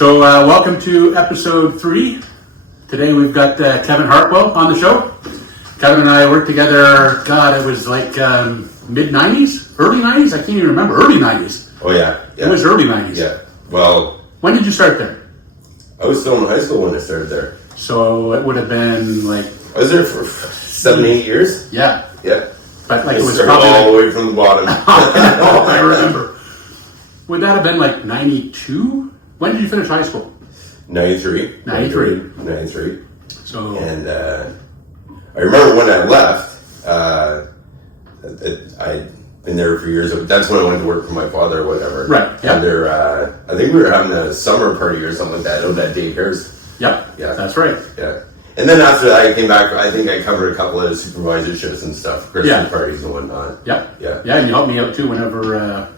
So welcome to episode 3. Today we've got Kevin Harquail on the show. Kevin and I worked together, God, it was like mid-90s? Early 90s? I can't even remember. Early 90s. Oh, yeah. It was early 90s. Yeah. Well... When did you start there? I was still in high school when I started there. So it would have been like... I was there for 7, 8 years. Yeah. Yeah. But like I it was started probably... all the way from the bottom. I remember. Would that have been like 92? When did you finish high school? 93. 93. So... And I remember when I left, I'd been there for years. That's when I went to work for my father or whatever. Right, yeah. I think we were having a summer party or something like that. Oh, that daycares. Yep. Yeah. That's right. Yeah. And then after that, I came back. I think I covered a couple of supervisorships and stuff, Christmas parties and whatnot. Yep. Yeah. Yeah, and you helped me out too whenever...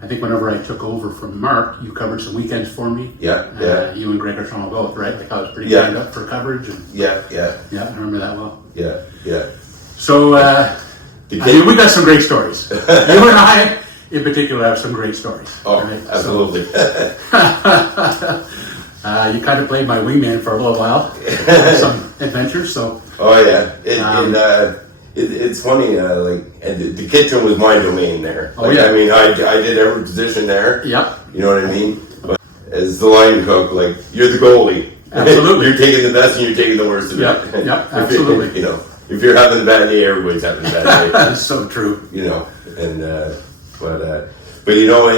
whenever I took over from Mark, you covered some weekends for me. Yeah. You and Greg Archon both, right? Like I was pretty Yeah. lined up for coverage. And, Yeah. Yeah, I remember that well. Yeah. So, we got some great stories. You and I, in particular, have some great stories. Oh, right? absolutely. You kind of played my wingman for a little while. Some adventures, so. Oh, yeah. It's funny, and the kitchen was my domain there. Oh, yeah. I mean, I did every position there. Yep. You know what I mean? But as the line cook, like, you're the goalie. Absolutely. You're taking the best and you're taking the worst of it. Yep, absolutely. If you're having a bad day, everybody's having a bad day. That's so true. And, but you know,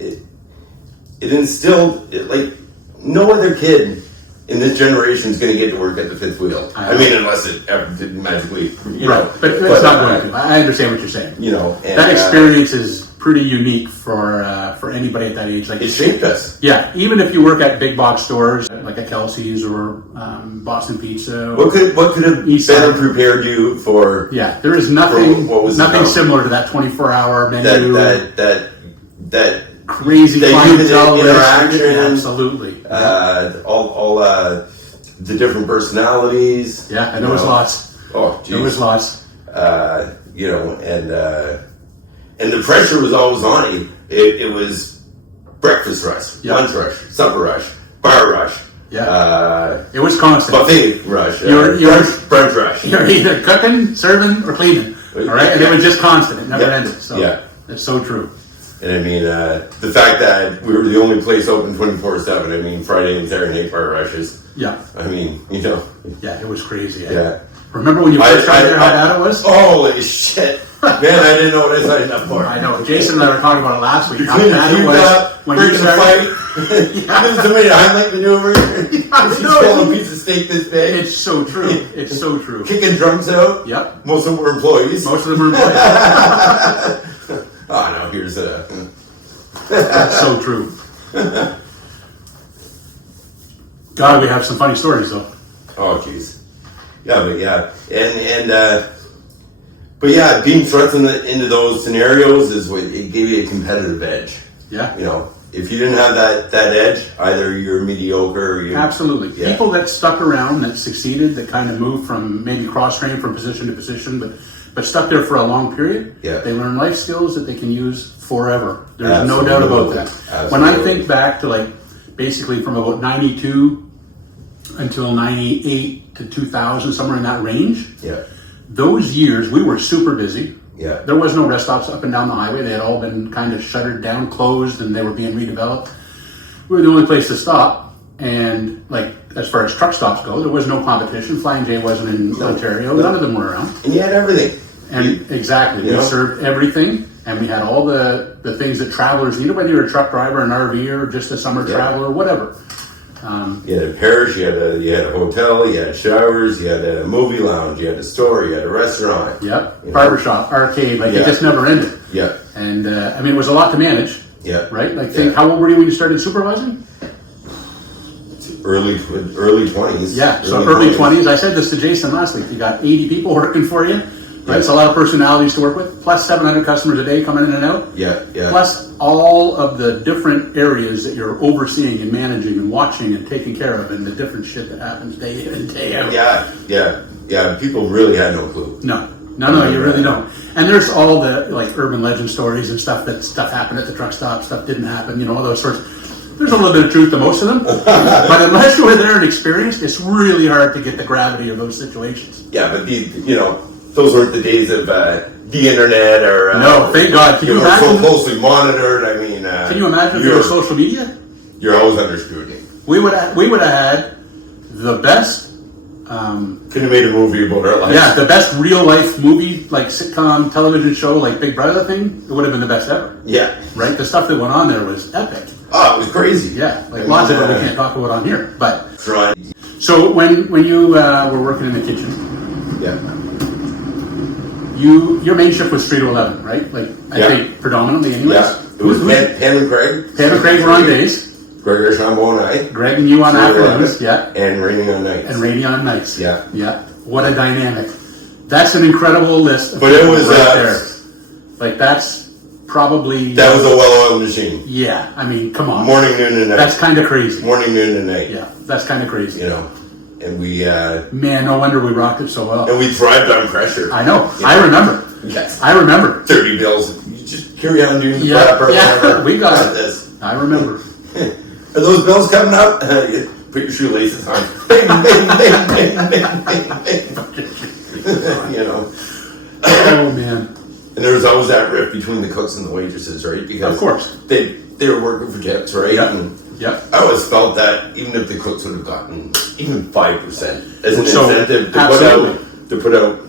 it instilled, like, no other kid in this generation is going to get to work at the fifth wheel. I mean, unless it ever did magically, right. But it's not going to. I understand what you're saying. And, that experience is pretty unique for anybody at that age. Like it shaped us. Yeah, even if you work at big box stores like a Kelsey's or Boston Pizza. What could have better prepared you for? Yeah, there is nothing similar to that 24-hour menu. That crazy clientele interaction. Absolutely. All the different personalities. Yeah, and there was lots. Oh, geez. There was lots. And the pressure was always on you. It was breakfast rush, lunch rush, supper rush, bar rush. Yeah. It was constant. Buffet rush. Brunch rush. You're either cooking, serving, or cleaning. All right, and it was just constant. It never ended. So it's so true. And I mean, the fact that we were the only place open 24/7. I mean, Friday and Saturday bar rushes. Yeah. I mean, Yeah, it was crazy. Yeah. Remember when you first got there, how bad it was? Holy shit. Man, I didn't know what I signed up for. I know. Jason and I were talking about it last week. How bad it was when you started. Fight. Somebody highlight maneuver. He's holding a piece of steak this big. It's so true. It's so true. Kicking drums out. Yep. Most of them were employees. Oh, no, here's a... That's so true. God, we have some funny stories, though. Oh, jeez. Yeah, but yeah. But yeah, being thrust into those scenarios is what it gave you a competitive edge. Yeah. If you didn't have that edge, either you're mediocre or you... Absolutely. Yeah. People that stuck around, that succeeded, that kind of moved from maybe cross-trained from position to position, but stuck there for a long period, they learn life skills that they can use forever. There's no doubt about that. Absolutely. When I think back to like basically from about 92 until 98 to 2000, somewhere in that range, those years we were super busy. Yeah. There was no rest stops up and down the highway. They had all been kind of shuttered down, closed, and they were being redeveloped. We were the only place to stop. And like as far as truck stops go, there was no competition. Flying J wasn't in Ontario. None of them were around. And you had everything. And exactly. We served everything. And we had all the things that travelers needed, whether you're a truck driver, an RV, or just a summer traveler, whatever. You had a parish, you had a hotel, you had showers, you had a movie lounge, you had a store, you had a restaurant. Yep. Barbershop, arcade, it just never ended. Yeah. And it was a lot to manage. Yeah. Right? Like, how old were you when you started supervising? Early 20s. Yeah, so early 20s. I said this to Jason last week. You got 80 people working for you. Right? It's a lot of personalities to work with, plus 700 customers a day coming in and out. Yeah. Plus all of the different areas that you're overseeing and managing and watching and taking care of, and the different shit that happens day in and day out. Yeah. People really had no clue. No, you really don't. And there's all the urban legend stories and stuff happened at the truck stop, stuff didn't happen, all those sorts. There's a little bit of truth to most of them, but unless you were there and experienced, it's really hard to get the gravity of those situations. Yeah, but those weren't the days of the internet or no, thank God. Can you imagine? So closely monitored. I mean, can you imagine if there was social media? You're always under scrutiny. We would have had the best. Could have made a movie about our life. Yeah, the best real life movie, like sitcom television show, like Big Brother thing. It would have been the best ever. Yeah, right. The stuff that went on there was epic. Oh, it was crazy. Yeah, like lots of it we can't talk about on here. But right. So when you were working in the kitchen, yeah, your main shift was 3 to 11, right? Like I think predominantly, anyways. Yeah, it was Pam and Greg. Pam and Craig were on days. Gregor Chambeau and I. Greg and you on afternoons, yeah. And Rainy on nights. And Rainy on nights. Yeah. Yeah. What a dynamic. That's an incredible list. But it was right there. Like that's probably that was a well-oiled machine. Yeah. I mean, come on. Morning, noon, and night. That's kind of crazy. Morning, noon, and night. Yeah. That's kind of crazy. And we man, no wonder we rocked it so well. And we thrived on pressure. I know. I remember. Yes. I remember. 30 bills. You just carry on doing the prep or whatever. We got this. I remember. Are those bills coming up? Put your shoelaces on. Oh man. And there was always that rift between the cooks and the waitresses, right? Because of course they were working for tips, right? Yep. I always felt that even if the cooks would have gotten even 5% as an incentive to put out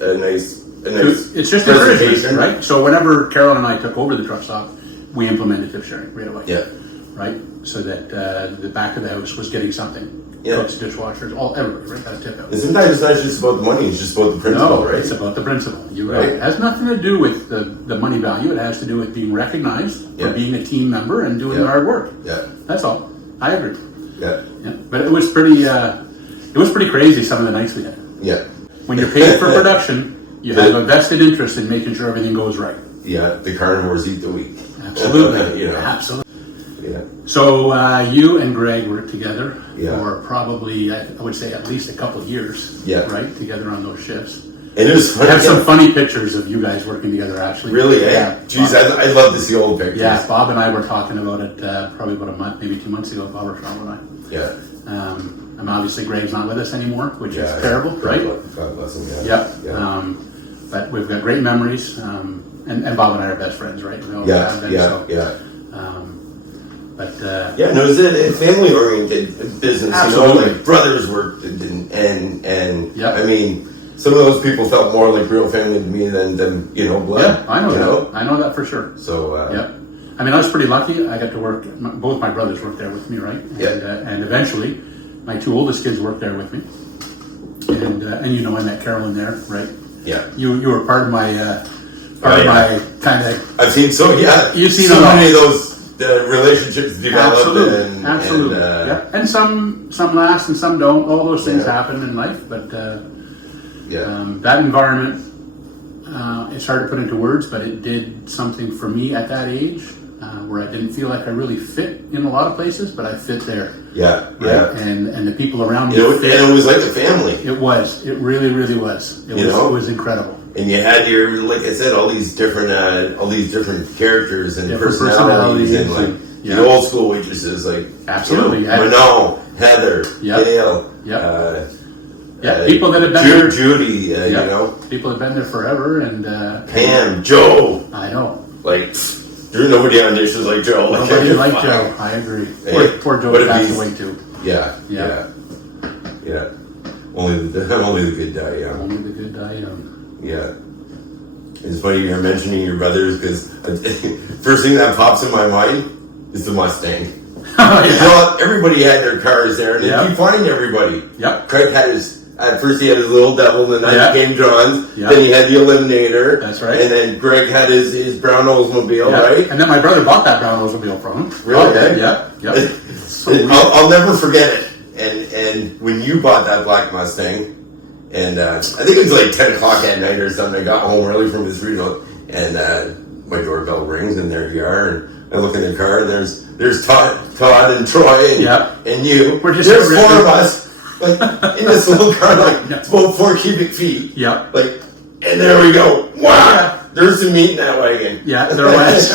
a nice it's just encouragement, right? So whenever Carolyn and I took over the truck stop, we implemented tip sharing right away. Yeah. Right? So that the back of the house was getting something. Yeah. Cooks, dishwashers, everybody, right? Got a tip out. And sometimes it's not just about the money, it's just about the principle, right? It's about the principle. It has nothing to do with the money value. It has to do with being recognized for being a team member and doing the hard work. Yeah. That's all. I agree. Yeah. But it was pretty crazy some of the nights we had. Yeah. When you're paid for production, you have a vested interest in making sure everything goes right. Yeah, the carnivores eat the weak. Absolutely. Absolutely. Yeah. So you and Greg worked together for probably, I would say, at least a couple of years. Yeah. Right, together on those shifts. And it was funny. I have some funny pictures of you guys working together, actually. Really? Yeah. Jeez, I'd love to see old pictures. Yeah, Bob and I were talking about it probably about a month, maybe 2 months ago. Bob and I. Yeah. And obviously Greg's not with us anymore, which is terrible, right? God bless him. Yeah. But we've got great memories, and Bob and I are best friends, right? But no, it's a family-oriented business. Absolutely. Like brothers worked, and I mean, some of those people felt more like real family to me than blood. Yeah, I know that. I know that for sure. So I mean, I was pretty lucky. I got to work. Both my brothers worked there with me, right? And eventually, my 2 oldest kids worked there with me. And I met Carolyn there, right? Yeah. You were part of my my kind of. I've seen You've seen so many of those relationships develop. Absolutely. And some last and some don't. All those things happen in life, but that environment. It's hard to put into words, but it did something for me at that age where I didn't feel like I really fit in a lot of places, but I fit there. Yeah. And the people around me. And it was like a family. It was. It really, really was. It was incredible. And you had like I said, all these different characters and personalities, and like the old school waitresses, like absolutely, Manon, Heather, Gail, people that have been there, Judy, people that have been there forever, and Pam, Joe. I know, like there's nobody on dishes like Joe. Nobody like Joe. I agree. Poor Joe passed away too. Yeah. Only the good die young. Only the good die young. Yeah. It's funny you're mentioning your brothers because first thing that pops in my mind is the Mustang. Everybody had their cars there, and they keep finding everybody. Yep. Craig had at first he had his little devil, then that became John's. Yep. Then he had the Eliminator. That's right. And then Greg had his brown Oldsmobile, right? And then my brother bought that brown Oldsmobile from him. Really? Yep. I'll never forget it. And when you bought that black Mustang, and I think it was like 10 o'clock at night or something. I got home early from this regional, and my doorbell rings, and there you are. And I look in the car, and there's Todd and Troy, and you. There's 4 of us, like in this little car, like it's about 4 cubic feet. Yeah. Like, and there we go. Wow. There's some meat in that wagon. Yeah, there was.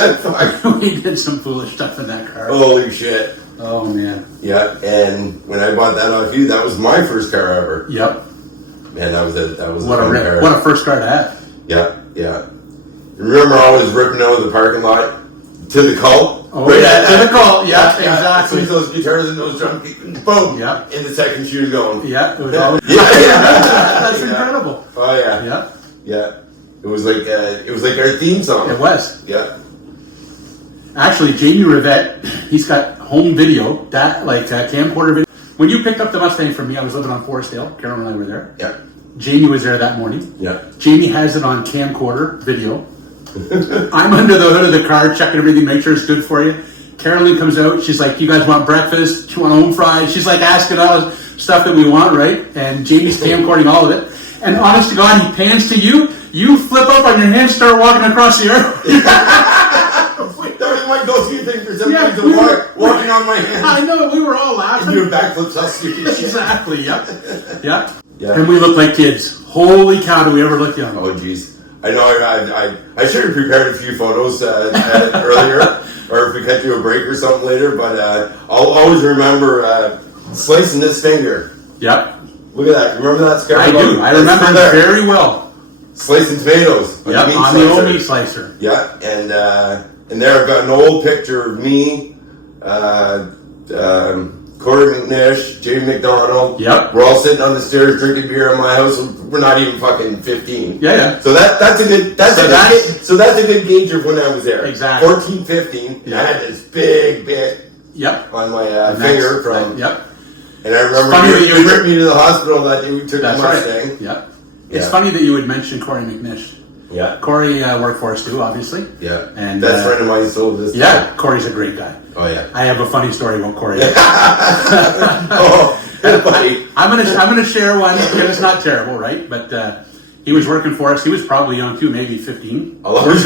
We did some foolish stuff in that car. Holy shit. Oh, man. Yeah, and when I bought that off you, that was my first car ever. Yep. Man, that was What a first car to have. Yeah, yeah. Remember always ripping out of the parking lot to the cult? Oh, yeah, to the cult. Yeah, exactly. Swing those guitars and those drum kicks, boom. Yeah. In the second shoe going. Yeah, it was always That's incredible. Oh yeah. Yeah. Yeah. It was like our theme song. It was. Yeah. Actually, Jamie Rivette, he's got home video, camcorder video. When you picked up the Mustang from me, I was living on Forestdale. Carol and I were there. Yeah. Jamie was there that morning. Yeah. Jamie has it on camcorder video. I'm under the hood of the car, checking everything, make sure it's good for you. Carolyn comes out. She's like, "You guys want breakfast? Do you want home fries?" She's like asking us stuff that we want, right? And Jamie's camcording all of it. And honest to God, he pans to you. You flip up on your hands, start walking across the air. That was my go-to thing for some Yeah, reason, walking on my hands. I know, we were all laughing. You do backflips, I'll see you. Exactly, yep. Yeah. Yeah. And we look like kids. Holy cow, do we ever look young? Oh, jeez. I know I should have prepared a few photos earlier, or if we cut you a break or something later, but I'll always remember slicing this finger. Yep. Look at that. Remember that scar? I do. I remember it very well. Slicing tomatoes. Yep, on the old meat slicer. Yeah, and there I've got an old picture of me, Corey McNish, Jamie McDonald. Yep. We're all sitting on the stairs drinking beer in my house. We're not even fucking 15. Yeah, yeah. So that's a good gauge of when I was there. Exactly. 14, 15. Yep. I had this big bit Yep. on my finger from. Yep. And I remember funny that you ripped me to the hospital that day we took the That's Mustang. right. Yep. It's funny that you would mention Corey McNish. Yeah. Corey worked for us too, obviously. Yeah. And that's friend of mine sold this. Yeah, Corey's a great guy. Oh yeah. I have a funny story about Corey. Oh, buddy. I'm gonna share one. It's not terrible, right? But he was working for us. He was probably young too, maybe 15. I'll always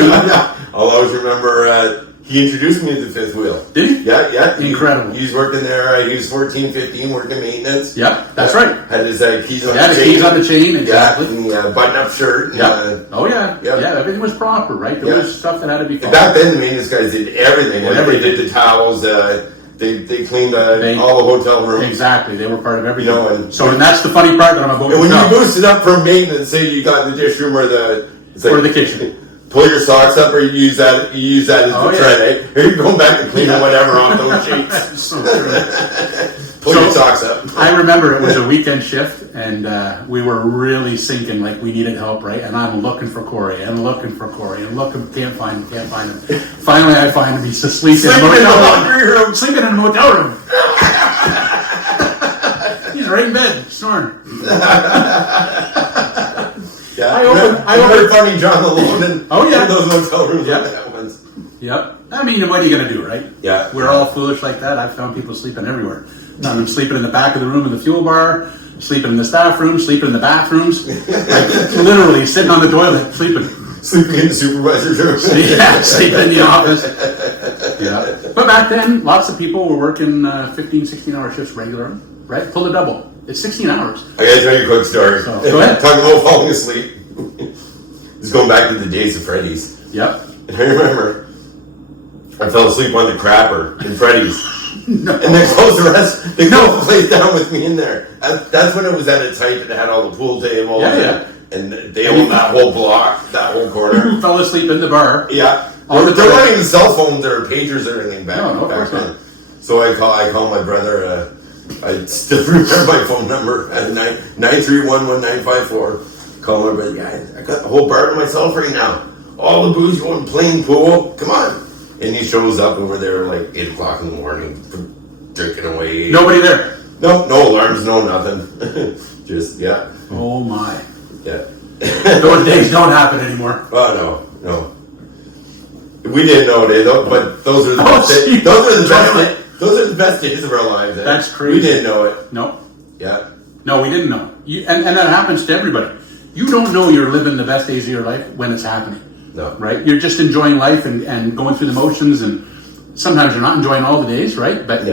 remember he introduced me to the fifth wheel. Did he? Yeah, yeah. Incredible. He's working there. He was 14, 15, working maintenance. Yep, that's right. Had his keys on the chain. Yeah, the keys on the chain, exactly. Yeah, and button-up shirt. Yeah. Oh, yeah. Yep. Yeah, everything was proper, right? There was stuff that had to be followed. Back then, the maintenance guys did everything. They did the towels. They cleaned all the hotel rooms. Exactly. They were part of everything. And that's the funny part that I'm about to tell. And when you boosted up from maintenance, say you got the dish room or the kitchen. Pull your socks up, or you use that as the tread, eh? Or you're going back and cleaning whatever off those sheets. So true. Pull your socks up. I remember it was a weekend shift, and we were really sinking, like we needed help, right? And I'm looking for Corey, and can't find him. Finally, I find him. He's asleep in the laundry room. Sleeping in a motel room. He's right in bed, snoring. Yeah, I opened funny John alone in those motel rooms. Yep. I mean, what are you going to do, right? Yeah. We're all foolish like that. I've found people sleeping everywhere. Found them sleeping in the back of the room in the fuel bar, sleeping in the staff room, sleeping in the bathrooms, like literally sitting on the toilet, sleeping. Sleeping in the supervisor's room. Yeah, sleeping in the office. Yeah. But back then, lots of people were working 15, 16-hour shifts regularly, right? Pull the double. It's 16 hours. I gotta tell you a quick story. So, go ahead. Talking about falling asleep. This is going back to the days of Freddy's. Yep. And I remember I fell asleep on the crapper in Freddy's. No. And they closed the place down with me in there. That's when it was at its height that had all the pool tables. And they owned that whole block, that whole corner. You fell asleep in the bar. Yeah. There weren't even cell phones or pagers or anything back then. So I call my brother. I still remember my phone number at 9311954. Call my brother. Guys, I got the whole bar to myself right now. All the booze going playing pool. Come on. And he shows up over there like 8 o'clock in the morning, drinking away. Nobody there. No alarms, no nothing. Just Oh my. Yeah. Those days don't happen anymore. Oh no. We didn't know it, but those are the best days. Those are the best days of our lives. Eh? That's crazy. We didn't know it. No. Yeah. No, we didn't know. And that happens to everybody. You don't know you're living the best days of your life when it's happening. No. Right? You're just enjoying life and going through the motions, and sometimes you're not enjoying all the days, right? But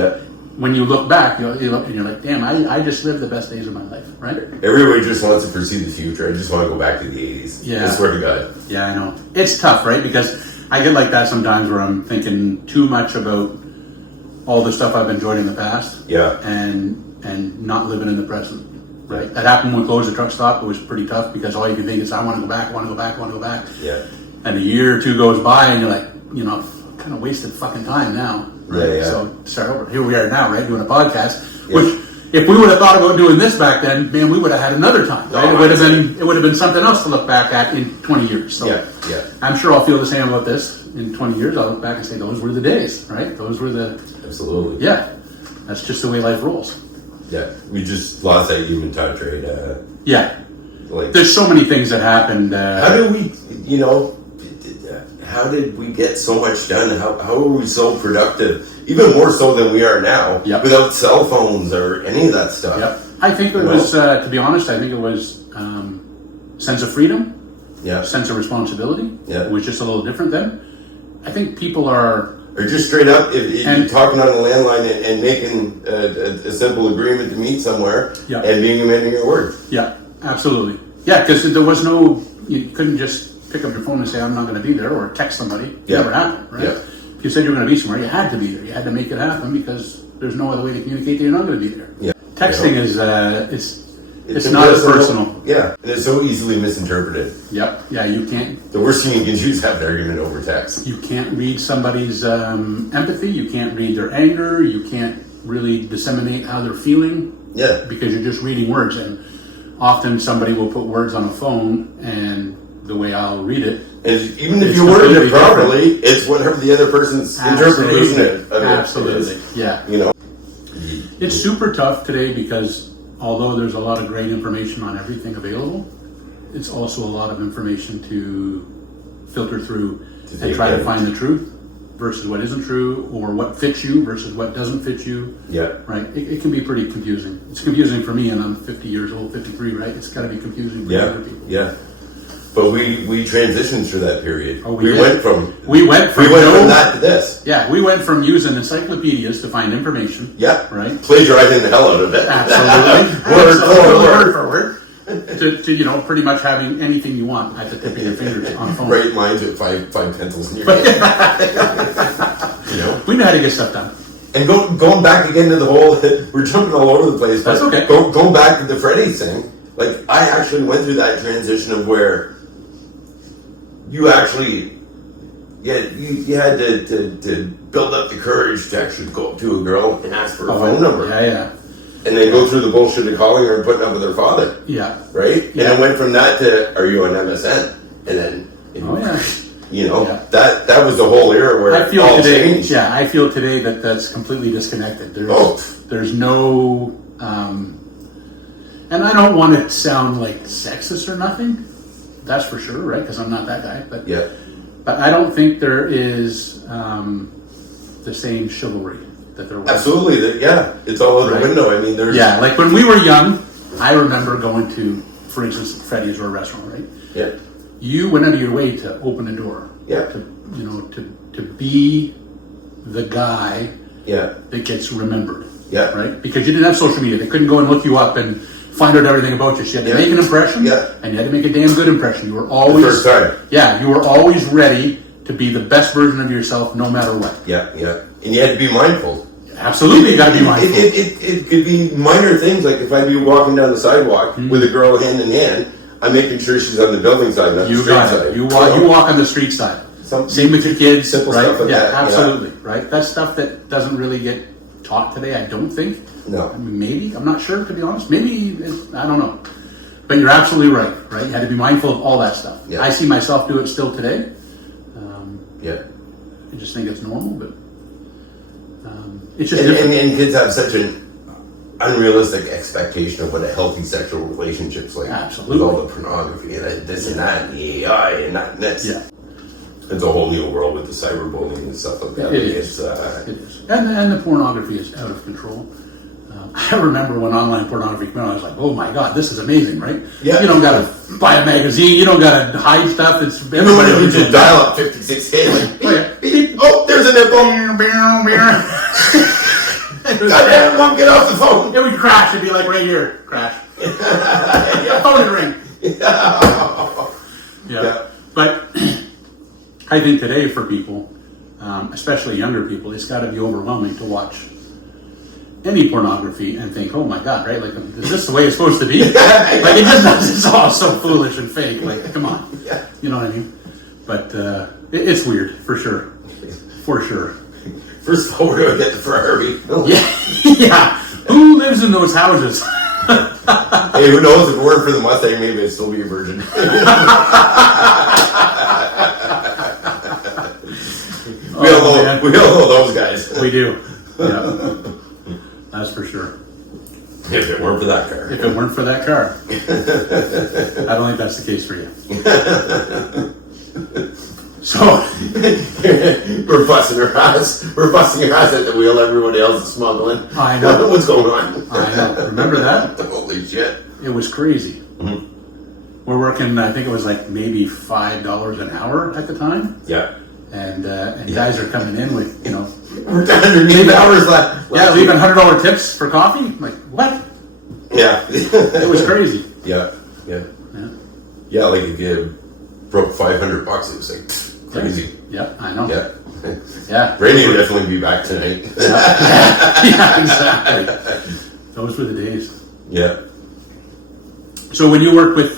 when you look back, you look and you're like, damn, I just lived the best days of my life, right? Everybody just wants to pursue the future. I just want to go back to the 80s. Yeah. I swear to God. Yeah, I know. It's tough, right? Because I get like that sometimes where I'm thinking too much about all the stuff I've enjoyed in the past. Yeah. And not living in the present. Right. That happened when we closed the truck stop. It was pretty tough because all you can think is, I want to go back, I want to go back, I want to go back. Yeah. And a year or two goes by and you're like, kind of wasted fucking time now. Right? Yeah. So start over. Here we are now, right? Doing a podcast, which if we would have thought about doing this back then, man, we would have had another time. Right? It would have been something else to look back at in 20 years. So Yeah. I'm sure I'll feel the same about this in 20 years. I'll look back and say, those were the days, right? Those were the... Absolutely. Yeah. That's just the way life rolls. Yeah. We just lost that human touch, right? Yeah. Like, There's so many things that happened. how did we, how did we get so much done? How were we so productive? Even more so than we are now, without cell phones or any of that stuff. Yep. I think it was, to be honest, I think it was sense of freedom, sense of responsibility. Yeah. It was just a little different then. I think people are... Or just straight up, if you're talking on a landline and making a simple agreement to meet somewhere and being a man of your word. Yeah, absolutely. Yeah, because there was no... You couldn't just pick up your phone and say, I'm not going to be there, or text somebody. It never happened, right? Yeah. If you said you were going to be somewhere, you had to be there. You had to make it happen because there's no other way to communicate that you're not going to be there. Yeah. Texting is... It's not as personal. Yeah, and it's so easily misinterpreted. Yep. Yeah, you can't... The worst thing you can do is have an argument over text. You can't read somebody's empathy. You can't read their anger. You can't really disseminate how they're feeling. Yeah. Because you're just reading words. And often somebody will put words on a phone, and the way I'll read it... And even if you worded it properly, it's whatever the other person's interpretation of it. Absolutely. Yeah. It's super tough today because... Although there's a lot of great information on everything available, it's also a lot of information to filter through and try to find the truth versus what isn't true, or what fits you versus what doesn't fit you. Yeah. Right? It can be pretty confusing. It's confusing for me, and I'm 50 years old, 53, right? It's got to be confusing for other people. Yeah. But we transitioned through that period. Oh, we went from that to this. Yeah, we went from using encyclopedias to find information. Yeah, right. Plagiarizing the hell out of it. Absolutely, word for word. To pretty much having anything you want at the tip of your fingers on a phone. Right, mine's with five pencils in your hand. We know how to get stuff done. And going back again to the whole, we're jumping all over the place. That's okay. Going back to the Freddy thing. Like, I actually went through that transition of where you actually, you had to build up the courage to actually go up to a girl and ask for a phone number. Yeah. And then go through the bullshit of calling her and putting up with her father. Yeah. Right? And it went from that to, are you on MSN? And then, that was the whole era where I feel all today, changed. Yeah, I feel today that that's completely disconnected. There's no... and I don't want to sound like sexist or nothing. That's for sure, right? Because I'm not that guy. But I don't think there is the same chivalry that there was. Absolutely, it's all out the window. I mean, there's like when we were young, I remember going to, for instance, Freddy's or a restaurant, right? Yeah. You went out of your way to open the door. Yeah. To be the guy that gets remembered. Yeah. Right? Because you didn't have social media. They couldn't go and look you up and find out everything about you. So you had to make an impression, and you had to make a damn good impression. You were always... The first time. Yeah, you were always ready to be the best version of yourself no matter what. Yeah. And you had to be mindful. Absolutely, you got to be mindful. It could be minor things, like if I'd be walking down the sidewalk with a girl hand in hand, I'm making sure she's on the building side, not the street side. You walk on the street side. Same with your kids, simple right? Stuff like that. Absolutely, right? That's stuff that doesn't really get taught today, I don't think. No. I mean, maybe. I'm not sure, to be honest. Maybe, I don't know. But you're absolutely right? You had to be mindful of all that stuff. Yeah. I see myself do it still today. I just think it's normal, but it's just different. And kids have such an unrealistic expectation of what a healthy sexual relationship's like. Absolutely. With all the pornography and this and that and the AI and that and this. Yeah. It's a whole new world with the cyberbullying and stuff like that. It is. And the pornography is out of control. I remember when online pornography came out, I was like, oh my God, this is amazing, right? Yeah. You don't got to buy a magazine. You don't got to hide stuff. It's everybody will just dial up 56K. Like, oh, there's a nipple. Goddamn, Mom, get off the phone. It would crash. It'd be like right here. Crash. Phone would ring. Yeah. But I think today for people, especially younger people, it's got to be overwhelming to watch any pornography and think, oh my God, right? Like, is this the way it's supposed to be? Like, it's all so foolish and fake. Like, come on. You know what I mean? But it's weird, for sure. For sure. First of all, we're going to get the Ferrari. Yeah. Who lives in those houses? Hey, who knows? If it weren't for the Mustang, maybe I'd still be a virgin. We all know those guys. We do. Yeah. That's for sure. If it weren't for that car. If it weren't for that car. I don't think that's the case for you. So we're busting our ass. We're busting our ass at the wheel. Everybody else is smuggling. I know. What's going on? I know. Remember that? Holy shit. It was crazy. Mm-hmm. We're working, I think it was like maybe $5 an hour at the time. Yeah. And guys are coming in with, we're down underneath hours left. Yeah, leaving $100 tips for coffee. I'm like, what? Yeah. It was crazy. Yeah. Like if you broke $500, it was like crazy. Yeah, I know. Yeah. Yeah. Brady would definitely be back tonight. Yeah, exactly. Those were the days. Yeah. So when you worked with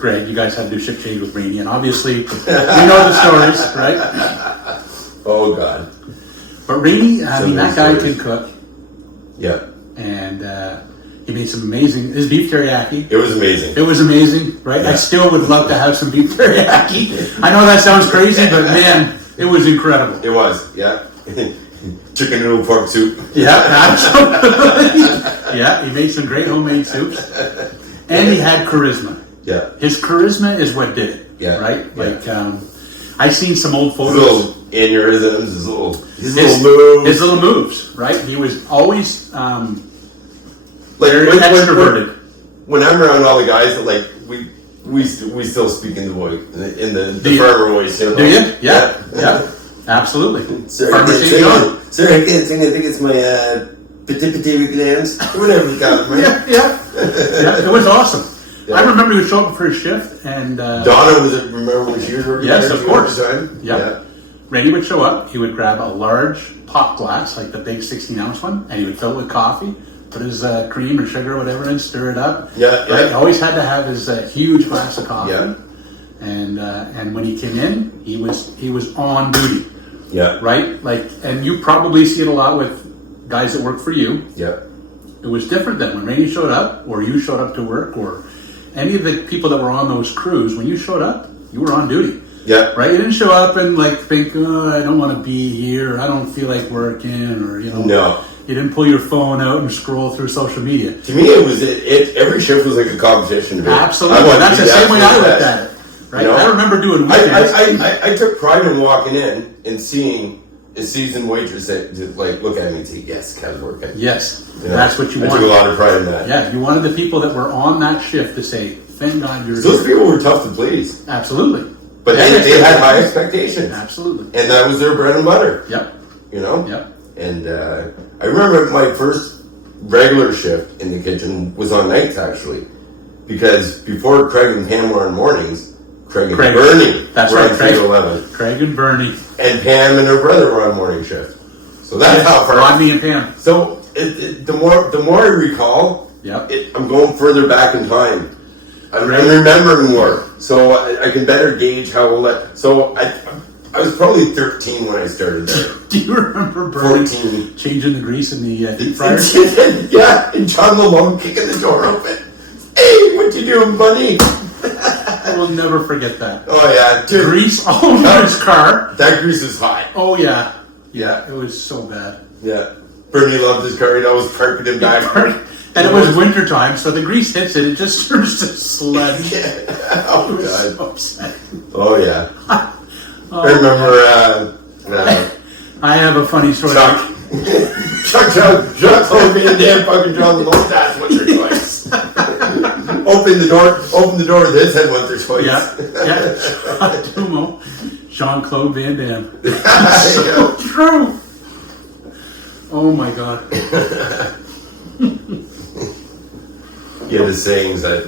Greg, you guys had to do shift change with Rainey, and obviously we know the stories, right? Oh God! But Rainey, I mean, that guy can cook. Yeah. And he made some amazing. His beef teriyaki. It was amazing. It was amazing, right? Yeah. I still would love to have some beef teriyaki. I know that sounds crazy, but man, it was incredible. It was, yeah. Chicken noodle pork soup. Yeah, absolutely. Yeah, he made some great homemade soups. And he had charisma. Yeah. His charisma is what did it. Yeah. Right? Like, I've seen some old photos. His little aneurysms, his little moves. His little moves, right? He was always very extroverted. When I'm around all the guys, like, we still speak in the voice, in the farmer voice. Do you? Yeah. Absolutely. Sir, I can't sing. I think it's my pituitary glands. Whatever you got it, man. Yeah. It was awesome. Yeah. I remember he would show up for his shift, and Donna remember when she was working? Yes, of course. Yeah. Randy would show up. He would grab a large pop glass, like the big 16-ounce one, and he would fill it with coffee. Put his cream or sugar or whatever in, stir it up. Yeah. Right? He always had to have his huge glass of coffee. Yeah. And when he came in, he was on duty. Yeah. Right? Like, and you probably see it a lot with guys that work for you. Yeah. It was different then when Rainey showed up, or you showed up to work, or any of the people that were on those crews. When you showed up, you were on duty. Yeah. Right? You didn't show up and like think, oh, I don't want to be here. I don't feel like working, or No. You didn't pull your phone out and scroll through social media. To me, it was every shift was like a competition. Absolutely. That's the same way I looked at it. Right? I remember doing weekends. I took pride in walking in and seeing a seasoned waitress that just like look at me and say, "Yes, Kev's working." Yes, that's what you wanted. I took a lot of pride in that. Yeah, you wanted the people that were on that shift to say, "Thank God you're." Those people were tough to please. Absolutely. But they had high expectations. Absolutely. And that was their bread and butter. Yep. Yep. And I remember my first regular shift in the kitchen was on nights, actually. Because before Craig and Pam were on mornings, Craig and Bernie were on 3 to 11. Craig and Bernie. And Pam and her brother were on morning shift. So that's how far. Rodney and Pam. So the more I recall, yep. I'm going further back in time. I'm remembering more, so I can better gauge how old I was probably 13 when I started there. Do you remember Bernie 14. changing the grease in the deep fryer? Yeah, and John Malone kicking the door open. Hey, what you doing, buddy? I will never forget that. Oh yeah, dude. Grease all over his car. That grease is hot. Oh yeah, it was so bad. Yeah, Bernie loved his car. He'd always park it in back. And it was wintertime, so the grease hits it, it just turns to sludge. Yeah. Oh, it was God. so upsetting. Oh, yeah. Oh, I remember... I have a funny story. Chuck told me a damn fucking John Malone's ass once or twice. Open the door with his head once or twice. Yeah. Dumo. Jean-Claude Van Damme. So true. Oh my God. Yeah, the sayings that,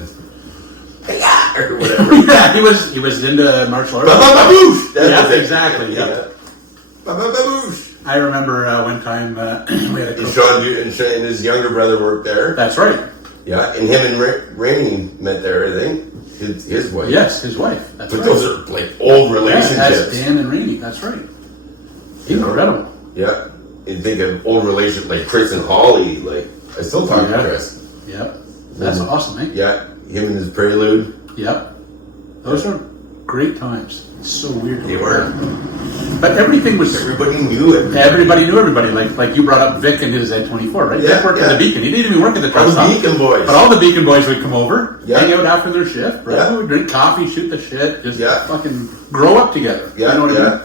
or whatever. Yeah, he was into martial arts. Ba-ba-ba-boosh! Yeah, exactly. Yeah. Ba-ba-ba-boosh! I remember one time we had a And Sean and his younger brother worked there. That's right. Yeah, and him and Rainey met there, I think. His wife. Yes, his wife. That's But right. those are like old relationships. Yeah, that's Dan and Rainey. That's right. Incredible. Yeah. You think of old relations like Chris and Holly. Like, I still talk to Chris. Yep. That's awesome, eh? Yeah, him and his Prelude. Yep. Those are great times. It's so weird. They were. But everything was... Everybody knew it. Everybody knew everybody. Like you brought up Vic and his Z24, right? Yeah, Vic worked at the Beacon. He didn't even work at the All truck the stop. Beacon boys. But all the Beacon boys would come over, Yeah. hang out after their shift, right? Yeah. We'd drink coffee, shoot the shit, just Yeah. fucking grow up together. Yeah, You know what I mean?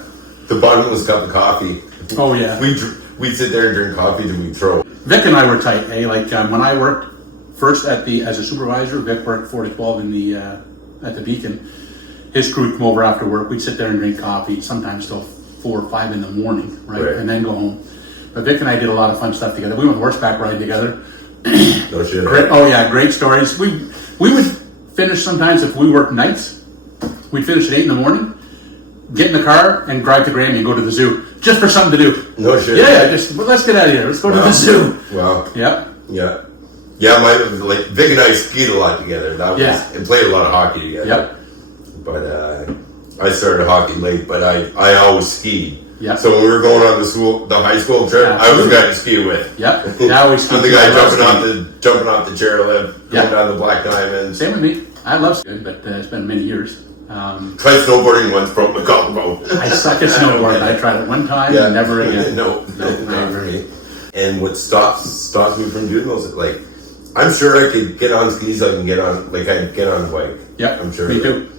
The bottomless cup of coffee. Oh, yeah. We'd sit there and drink coffee till we'd throw. Vic and I were tight, eh? Like when I worked first as a supervisor, Vic worked 4 to 12 in the at the Beacon. His crew would come over after work. We'd sit there and drink coffee, sometimes till 4 or 5 in the morning, right? And then go home. But Vic and I did a lot of fun stuff together. We went horseback riding together. No shit. Great, oh yeah, great stories. We would finish sometimes if we worked nights. We'd finish at 8 in the morning, get in the car, and drive to Grammy and go to the zoo just for something to do. No shit. Yeah, let's get out of here. Let's go to the zoo. Wow. Yeah. Yeah. Yeah, Vic and I skied a lot together. That was, and played a lot of hockey together. Yep. But I started hockey late, but I always skied. Yep. So when we were going on the high school trip, I was the guy to ski with. Yep. Yeah, I always ski. I'm the guy jumping off the chairlift, going down the Black Diamond. Same with me. I love skiing, but it's been many years. Tried snowboarding once, broke my collarbone. I suck at snowboarding. I tried it one time and never again. No, never again. And what stops me from doing those, like, I'm sure I could get on skis. I can get on, like, I could get on a bike. Yeah, I'm sure. Me too.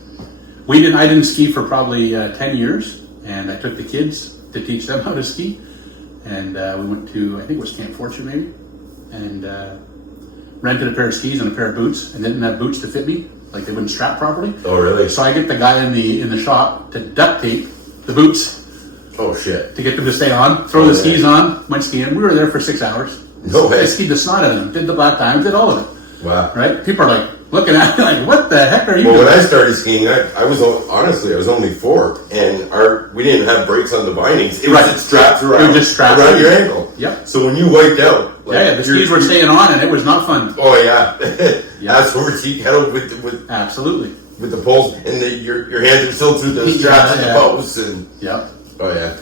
I didn't ski for probably 10 years, and I took the kids to teach them how to ski. And we went to, I think it was Camp Fortune maybe, and rented a pair of skis and a pair of boots, and didn't have boots to fit me, like they wouldn't strap properly. Oh, really? So I get the guy in the shop to duct tape the boots. Oh, shit. To get them to stay on, throw the skis on, went skiing. We were there for 6 hours. No way. I skied the snot out of them, did the Black Diamond, did all of it. Wow. Right? People are like looking at me like, what the heck are you doing? Well, when I started skiing, I was only 4, and we didn't have brakes on the bindings. It was just strapped around. It was just strapped around your ankle. Yep. So when you wiped out, the skis were staying on, and it was not fun. Oh yeah. That's where you kettle with absolutely with the poles, and your hands are still through the straps and the posts, and oh yeah.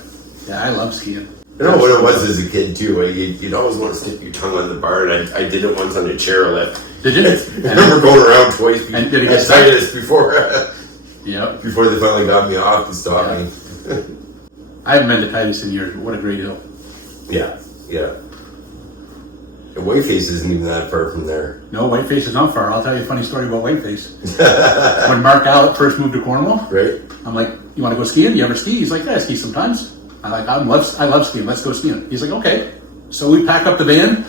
Yeah, I love skiing. You know what it was as a kid too? You'd always want to stick your tongue on the bar, and I did it once on a chairlift. Did you? I remember going around twice. And did it get stuck? Before before they finally got me off to stop me. I haven't been to Titus in years, but what a great hill. Yeah. And Whiteface isn't even that far from there. No, Whiteface is not far. I'll tell you a funny story about Whiteface. When Mark Allett first moved to Cornwall, right? I'm like, you want to go skiing? You ever ski? He's like, yeah, I ski sometimes. I love skiing. Let's go skiing. He's like, okay. So we pack up the van,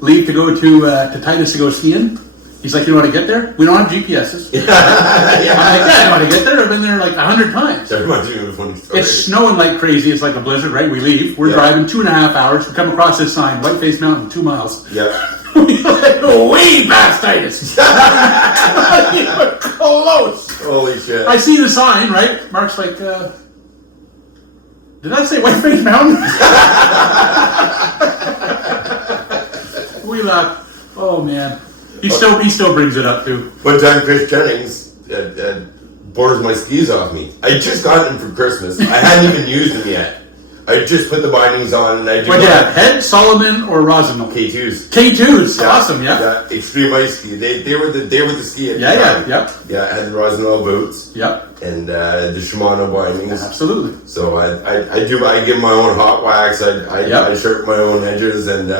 leave to go to Titus to go skiing. He's like, you know how to get there? We don't have GPSs. I'm like, yeah, I know how to get there. I've been there like 100 times. That reminds me of a funny story. It's snowing like crazy. It's like a blizzard, right? We leave. We're driving 2.5 hours. We come across this sign, Whiteface Mountain, 2 miles. Yeah. We go way past Titus. Not even close. Holy shit. I see the sign, right? Mark's like, did I say Whiteface Mountain? We laugh. Oh man, he still brings it up too. One time, Chris Jennings borrows my skis off me. I just got them for Christmas. I hadn't even used them yet. I just put the bindings on, and I just. What yeah, Head, Solomon, or Rosenthal? K2s. K2s, awesome, yeah. Yeah, Extreme Ice Ski. They were the ski at the time. Yeah. I had the Rosenthal boots. Yep. And the Shimano bindings. Absolutely. So I give my own hot wax. I sharpen my own edges, and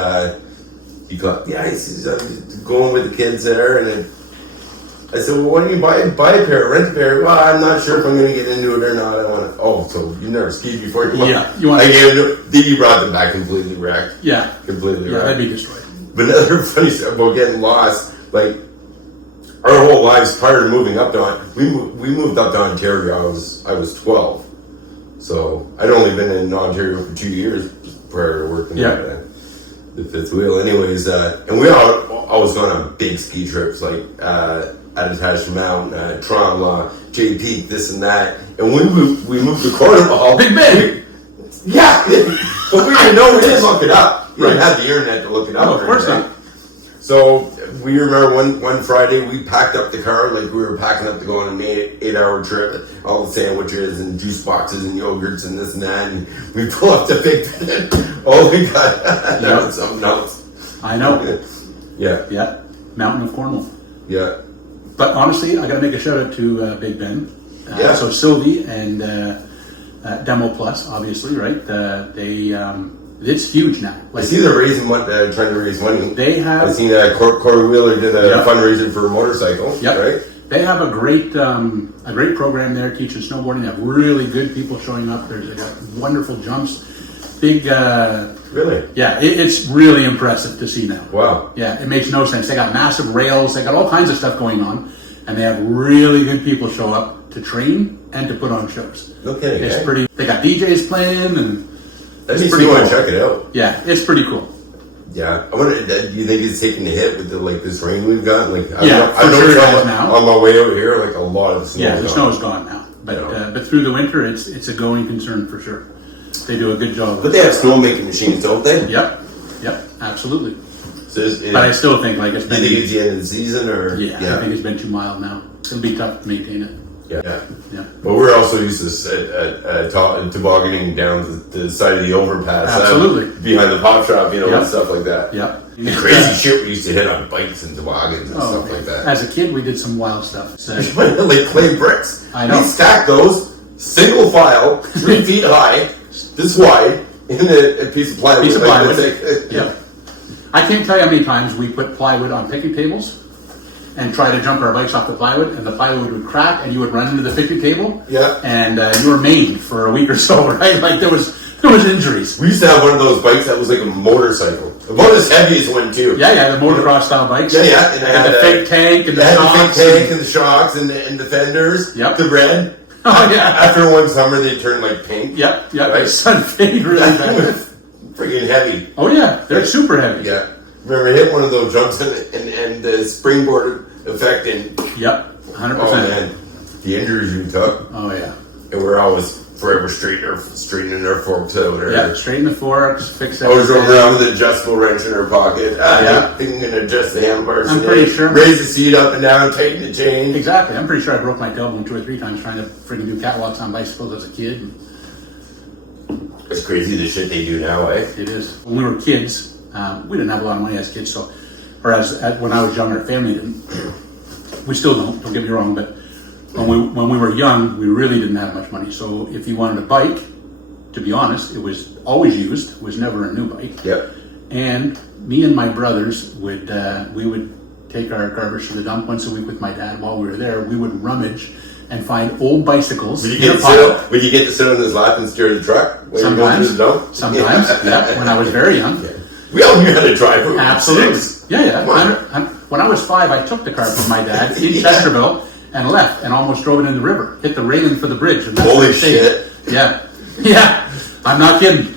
he got he's going with the kids there, and I said, well, why don't you buy a pair, rent a pair? Well, I'm not sure if I'm going to get into it or not. I want to. Oh, so you never skied before? You want? I gave them. You brought them back completely wrecked. Yeah, completely wrecked. Yeah, they'd be destroyed. But another funny stuff about getting lost, like our whole lives prior to moving up to we moved up to Ontario. I was 12, so I'd only been in Ontario for 2 years prior to working there. The fifth wheel. Anyways, and we always gone on big ski trips, like Attachment Mountain, Tremblant, J Peak, this and that. And when we moved to Cornwall, Big Ben. yeah, but we didn't know. We didn't look it up. We didn't have the internet to look it up. No, of course not. So we remember one Friday we packed up the car like we were packing up to go on an 8-hour trip. All the sandwiches and juice boxes and yogurts and this and that. And we pull up the Big Ben. Oh my God, that was something else. I know. Yeah. Yeah. Mountain of Cornwall. Yeah. But honestly, I got to make a shout out to Big Ben. Yeah. So Sylvie and Demo Plus, obviously, right? It's huge now. I see they're raising trying to raise money. They have. I seen Corey Wheeler did a fundraiser for a motorcycle. Yep. Right. They have a great program there teaching snowboarding. They have really good people showing up. They got wonderful jumps. Big. Really? Yeah, it's really impressive to see now. Wow. Yeah, it makes no sense. They got massive rails. They got all kinds of stuff going on, and they have really good people show up to train and to put on shows. Okay. It's pretty. They got DJs playing, and that makes me want to check it out. Yeah, it's pretty cool. Yeah, I wonder. Do you think it's taking a hit with this rain we've got? Like, I know it has now. On my way out here, like a lot of the snow. Yeah, the snow's gone now, but through the winter, it's a going concern for sure. They do a good job. But they have snowmaking machines, don't they? Yep, absolutely. So but I still think it's been. Do you think it's the end of the season, or I think it's been too mild now. It'll be tough to maintain it. Yeah. But we're also used to tobogganing down the side of the overpass. Absolutely. Behind the pop shop, and stuff like that. Yeah. The crazy shit we used to hit on bikes and toboggans and stuff like that. As a kid, we did some wild stuff. So. Like clay bricks. I know. We stacked those, single file, 3 feet high, this wide, in a piece of plywood. Yeah. I can't tell you how many times we put plywood on picnic tables and try to jump our bikes off the plywood, and the plywood would crack, and you would run into the picnic table. Yeah. And you were maimed for a week or so, right? Like there was injuries. We used to have one of those bikes that was like a motorcycle. About as heavy as one too. Yeah, the motocross style bikes. Yeah. And it had the fake tank and the shocks. The fake tank and the shocks and the fenders. Yep. The red. Oh yeah. After one summer, they turned like pink. Yep. Right? The sun faded really bad. Freaking heavy. Oh yeah, they're super heavy. Yeah. Remember, hit one of those jumps and the springboard effect and. Yep. 100%. Oh man, the injuries you took. Oh yeah. And we're always forever straightening our forks out. Yeah, straighten the forks, fix it. Always going around with an adjustable wrench in her pocket. I think I'm going to adjust the handlebars. I'm pretty sure. Raise the seat up and down, tighten the chain. Exactly. I'm pretty sure I broke my tailbone 2 or 3 times trying to freaking do catwalks on bicycles as a kid. It's crazy the shit they do now, eh? It is. When we were kids, we didn't have a lot of money as kids, so, or as when I was younger, family didn't. We still don't get me wrong, but when we were young, we really didn't have much money. So if you wanted a bike, to be honest, it was always used. It was never a new bike. Yep. And me and my brothers would take our garbage to the dump once a week with my dad. While we were there, we would rummage and find old bicycles. Would you get to sit on his lap and steer the truck? Sometimes. Yeah. When I was very young. Yeah. We all knew how to drive. Absolutely. Yeah. When I was 5, I took the car from my dad in Chesterville and left and almost drove it in the river. Hit the railing for the bridge. And holy shit. Yeah. I'm not kidding.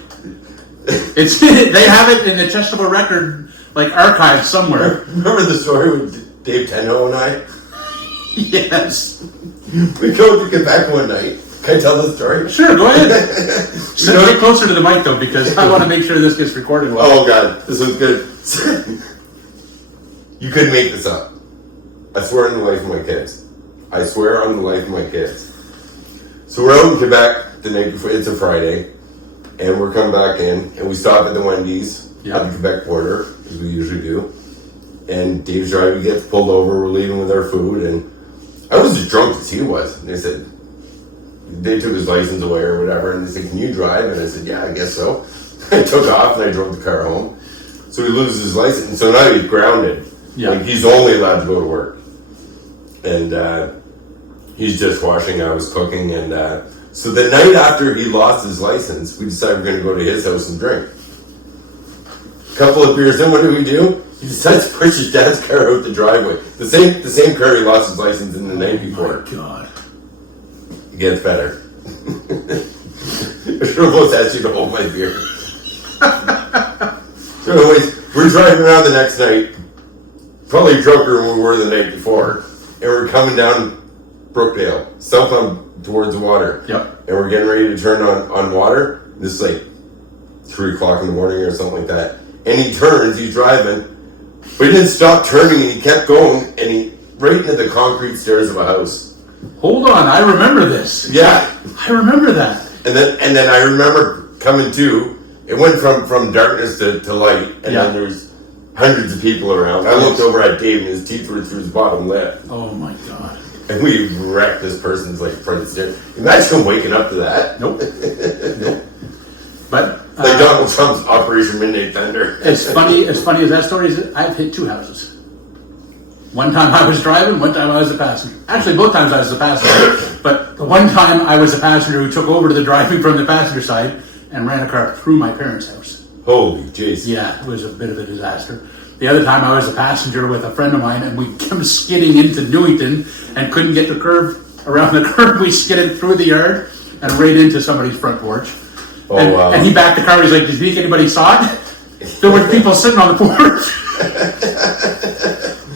They have it in the Chesterville record, like archived somewhere. Remember the story with Dave Tenno and I? Yes. We go to Quebec one night. Can I tell the story? Sure, go ahead. Get closer to the mic though, because I want to make sure this gets recorded well. Oh god, this was good. You couldn't make this up. I swear on the life of my kids. I swear on the life of my kids. So we're out in Quebec the night before. It's a Friday, and we're coming back in, and we stop at the Wendy's at the Quebec border, as we usually do. And Dave's driver gets pulled over. We're leaving with our food, and I was as drunk as he was. And they took his license away or whatever, and they said, "Can you drive?" And I said, "Yeah, I guess so." I took off and I drove the car home. So he loses his license, so now he's grounded. Yeah. Like he's only allowed to go to work, and he's dishwashing. I was cooking, and so the night after he lost his license, we decided we're going to go to his house and drink. A couple of beers in, what do? He decides to push his dad's car out the driveway. The same car he lost his license in the night before. Oh, God. It gets better. I should have almost asked you to hold my beer. So anyways, we're driving around the next night, probably drunker than we were the night before, and we're coming down Brookdale, southbound towards the water. Yep. And we're getting ready to turn on water. This is like 3 o'clock in the morning or something like that. And he turns, he's driving, but he didn't stop turning, and he kept going, and he right into the concrete stairs of a house. Hold on, I remember this. Yeah. I remember that. And then I remember coming to. It went from darkness to light, and then there was hundreds of people around. I looked over at Dave, and his teeth were through his bottom lip. Oh my God. And we wrecked this person's like front stairs. Imagine waking up to that. Nope. Nope. But like Donald Trump's Operation Midnight Thunder. As funny as that story is, I've hit 2 houses. One time I was driving, one time I was a passenger. Actually, both times I was a passenger. But the one time I was a passenger who took over to the driving from the passenger side and ran a car through my parents' house. Holy jeez. Yeah, it was a bit of a disaster. The other time I was a passenger with a friend of mine, and we came skidding into Newington and couldn't get the curve around the curve. We skidded through the yard and right into somebody's front porch. Oh, and, wow. And he backed the car. He's like, "Did you think anybody saw it?" There were people sitting on the porch.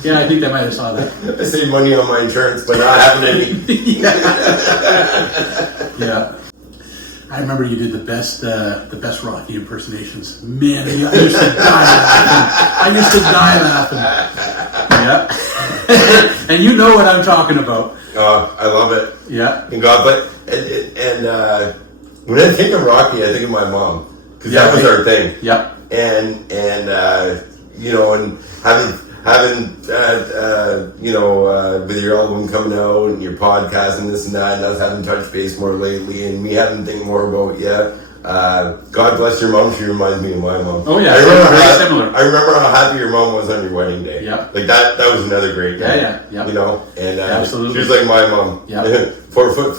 Yeah, I think they might have saw that. I saved money on my insurance, but not having any. Yeah. I remember you did the best Rocky impersonations. Man, I used to die laughing. Yeah. And you know what I'm talking about. I love it. Yeah. And God, but and when I think of Rocky, I think of my mom, because that was our thing. Yeah. And you know, and having you know, with your album coming out and your podcast and this and that, and us having touched base more lately, and me having to think more about God bless your mom. She reminds me of my mom. Oh yeah, I remember how happy your mom was on your wedding day. Yeah, like that was another great day. Yeah. You know, and absolutely, she was like my mom. Yeah, 4 foot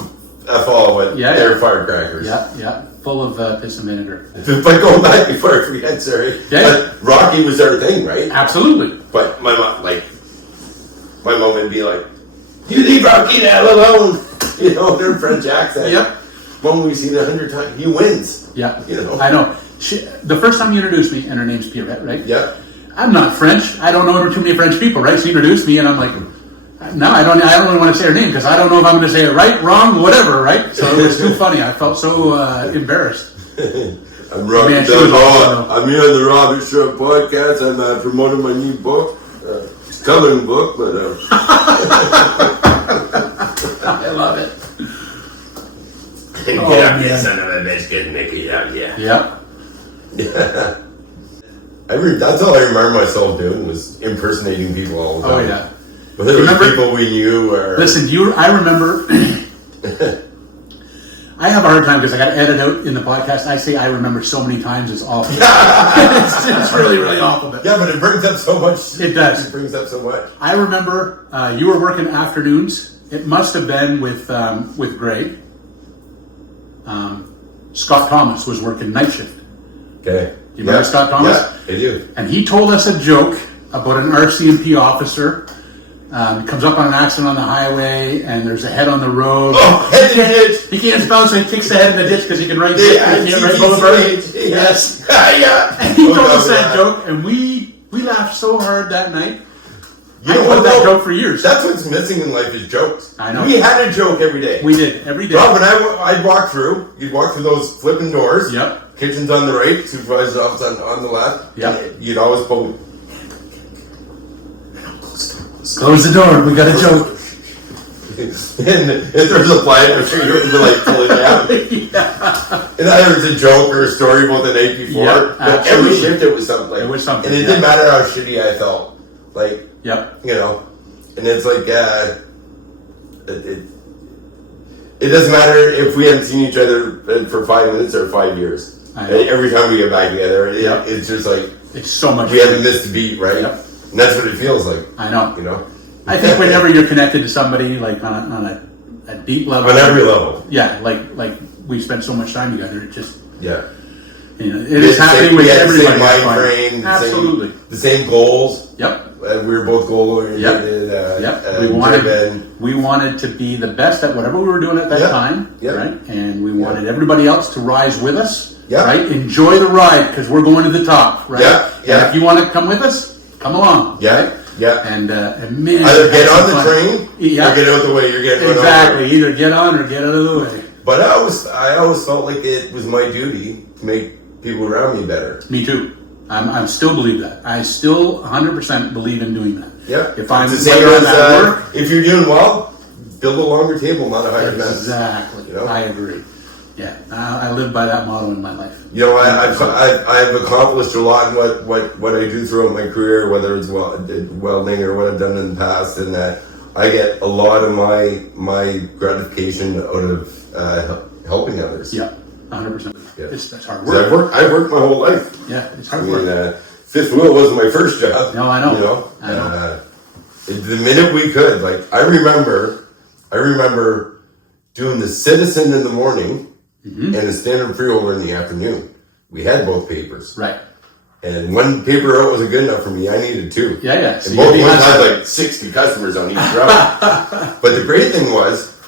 fall, but they're firecrackers. Yeah, full of piss and vinegar. But going back before I forget, sorry. Yeah. Rocky was our thing, right? Absolutely. But my mom would be like, "You leave Rocky the hell alone." You know, their French accent. Yep. Mom, we've seen it 100 times. He wins. Yeah. You know. I know. The first time you introduced me, and her name's Pierrette, right? Yeah. I'm not French. I don't know too many French people, right? She introduced me, and I'm like, no, I don't really want to say her name because I don't know if I'm going to say it right, wrong, whatever, right? So it was too funny. I felt so embarrassed. I'm Robbie. I'm here on the Robbie Show podcast. I'm promoting my new book. It's a coloring book, but I love it. Get up, you son of a bitch, get Mickey out, yeah. Yeah. Yeah. That's all I remember myself doing was impersonating people all the time. Oh yeah. But there were people we knew. Listen, I remember. I have a hard time because I got to edit out in the podcast. I say I remember so many times it's awful. it's really, really awful. But yeah, but it brings up so much. It does. It brings up so much. I remember you were working afternoons. It must have been with Greg. Scott Thomas was working night shift. Okay. Do you remember Scott Thomas? Yeah, I do. And he told us a joke about an RCMP officer. Comes up on an accident on the highway, and there's a head on the road. Oh, head in the ditch! He can't spell, so he kicks the head in the ditch because he can write Boulevard. Yes. Yeah. And he told us that joke, and we laughed so hard that night. I told that joke for years. That's what's missing in life is jokes. I know. We had a joke every day. We did, every day. Rob and I'd walk through. You'd walk through those flipping doors. Yep. Kitchen's on the right, supervisor's office on the left. Yep. You'd always pull. Close the door. We got a joke. And if there's a blind, you're going to be like pulling down. Yeah. And either it's a joke or a story about the night before. Yep, But every shift it was something. It was something. And it didn't matter how shitty I felt. Like, yep. You know. And it's like, it doesn't matter if we haven't seen each other for 5 minutes or 5 years. Every time we get back together, it's just like, it's so much we haven't missed a beat, right? Yep. And that's what it feels like. I know. You know? I think whenever you're connected to somebody, like on a deep level. On every level. Yeah, like we spent so much time together, it just... Yeah. You know, it is happening with everybody. The same mind frame. Absolutely. The same goals. Yep. We were both goal oriented. Yep. We wanted to be the best at whatever we were doing at that time, right? And we wanted everybody else to rise with us, right? Enjoy the ride because we're going to the top, right? Yeah. And if you want to come with us, come along. Yeah. Yeah. And man, Either get on the fun. train or get out the way you're getting run over. Exactly. Either get on or get out of the way. But I always felt like it was my duty to make people around me better. Me too. I still believe that. I still 100% believe in doing that. Yeah. If I'm it's the same whether I'm as, at work, if you're doing well, build a longer table, not a higher fence. exactly. You know? I agree. Yeah, I live by that motto in my life. You know, I've accomplished a lot in what I do throughout my career, whether it's welding or what I've done in the past, and that I get a lot of my gratification out of helping others. Yeah, 100%. Yeah. That's hard 'Cause work. I've worked my whole life. Yeah, it's I hard mean, work. fifth wheel wasn't my first job. No, I know. You know, I know. The minute we could, like I remember doing the Citizen in the morning and the Standard Freeholder in the afternoon. We had both papers, Right. and one paper route wasn't good enough for me. I needed two. Yeah. So And both you ones had like 60 customers on each route. But the great thing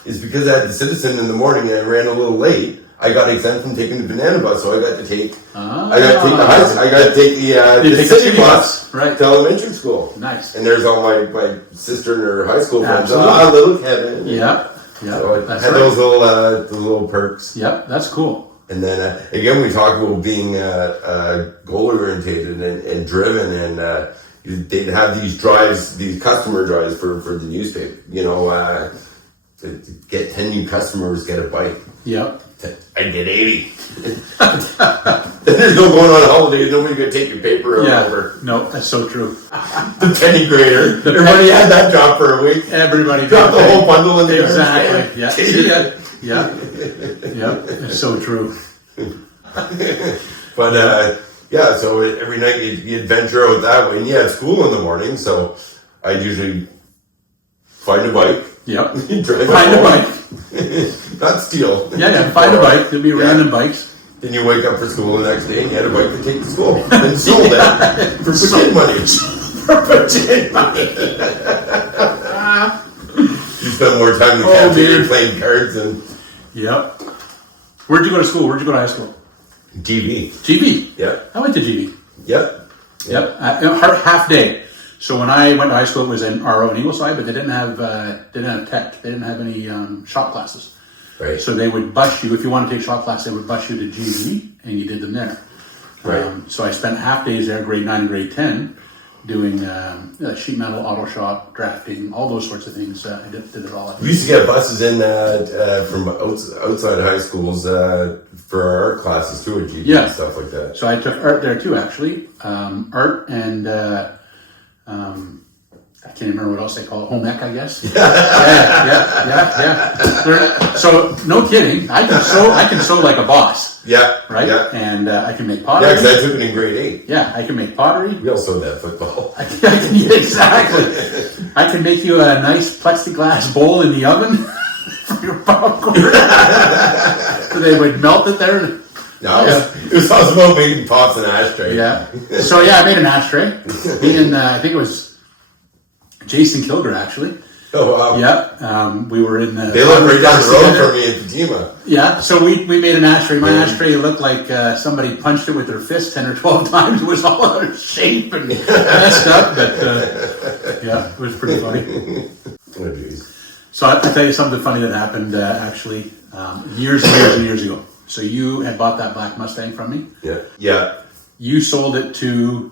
is because I had the Citizen in the morning and I ran a little late, I got exempt from taking the banana bus, so I got to take the city bus right to elementary school. Nice. And there's all my sister and her high school friends. Absolutely. Little Kevin. Yeah. So I That's had right. those little perks. Yep, that's cool. And then again, we talk about being goal orientated and driven, and they'd have these drives, these customer drives for the newspaper. You know, to get 10 new customers, get a bike. Yep. I'd get 80. Then there's no going on holiday. Nobody's gonna take your paper over. No, that's so true. The penny grader. Everybody had that job for a week. Everybody Dropped the whole bundle in the exactly. Yeah. Take See it. ya. Yeah. It's so true. But yeah, so every night you'd venture out that way, and you had school in the morning, so I'd usually find a bike. Yep. Drive Find a home. bike. Not steal. Yeah. Find a bike. There'll be random bikes. Then you wake up for school the next day and you had a bike to take to school. And sold it for poutine money. For poutine money. You spend more time in the cafeteria playing cards and... Yep. Where'd you go to school? Where'd you go to high school? GB. GB? Yep. I went to GB. Yep. Yep. Half day. So when I went to high school, it was in RO in Ingleside, but they didn't have tech. They didn't have any shop classes. Right. So they would bus you, if you want to take shop class, they would bus you to GB, and you did them there. Right. So I spent half days there, grade 9 and grade 10, doing sheet metal, auto shop, drafting, all those sorts of things. I did it all. We used to get buses in from outside high schools for our art classes too at GB and stuff like that. So I took art there too, actually. Art and I can't remember what else they call it. Home ec, I guess. Yeah. So no kidding, I can sew like a boss. Yeah. Right. Yeah. And I can make pottery. Yeah, because I took it in grade 8. Yeah, I can make pottery. We all sewed that football. Exactly. I can make you a nice plexiglass bowl in the oven for your popcorn. So they would melt it there. No, it was about making pots and ashtrays. Yeah. So I made an ashtray. Me and I think it was Jason Kilger actually. Oh wow. Yeah. We were in the. They lived right down the road from me in Fatima. Yeah. So we made an ashtray. My ashtray looked like somebody punched it with their fist 10 or 12 times. It was all out of shape and messed up. But yeah, it was pretty funny. Oh geez. So I'll tell you something funny that happened actually years and years and years ago. So you had bought that black Mustang from me. Yeah. Yeah. You sold it to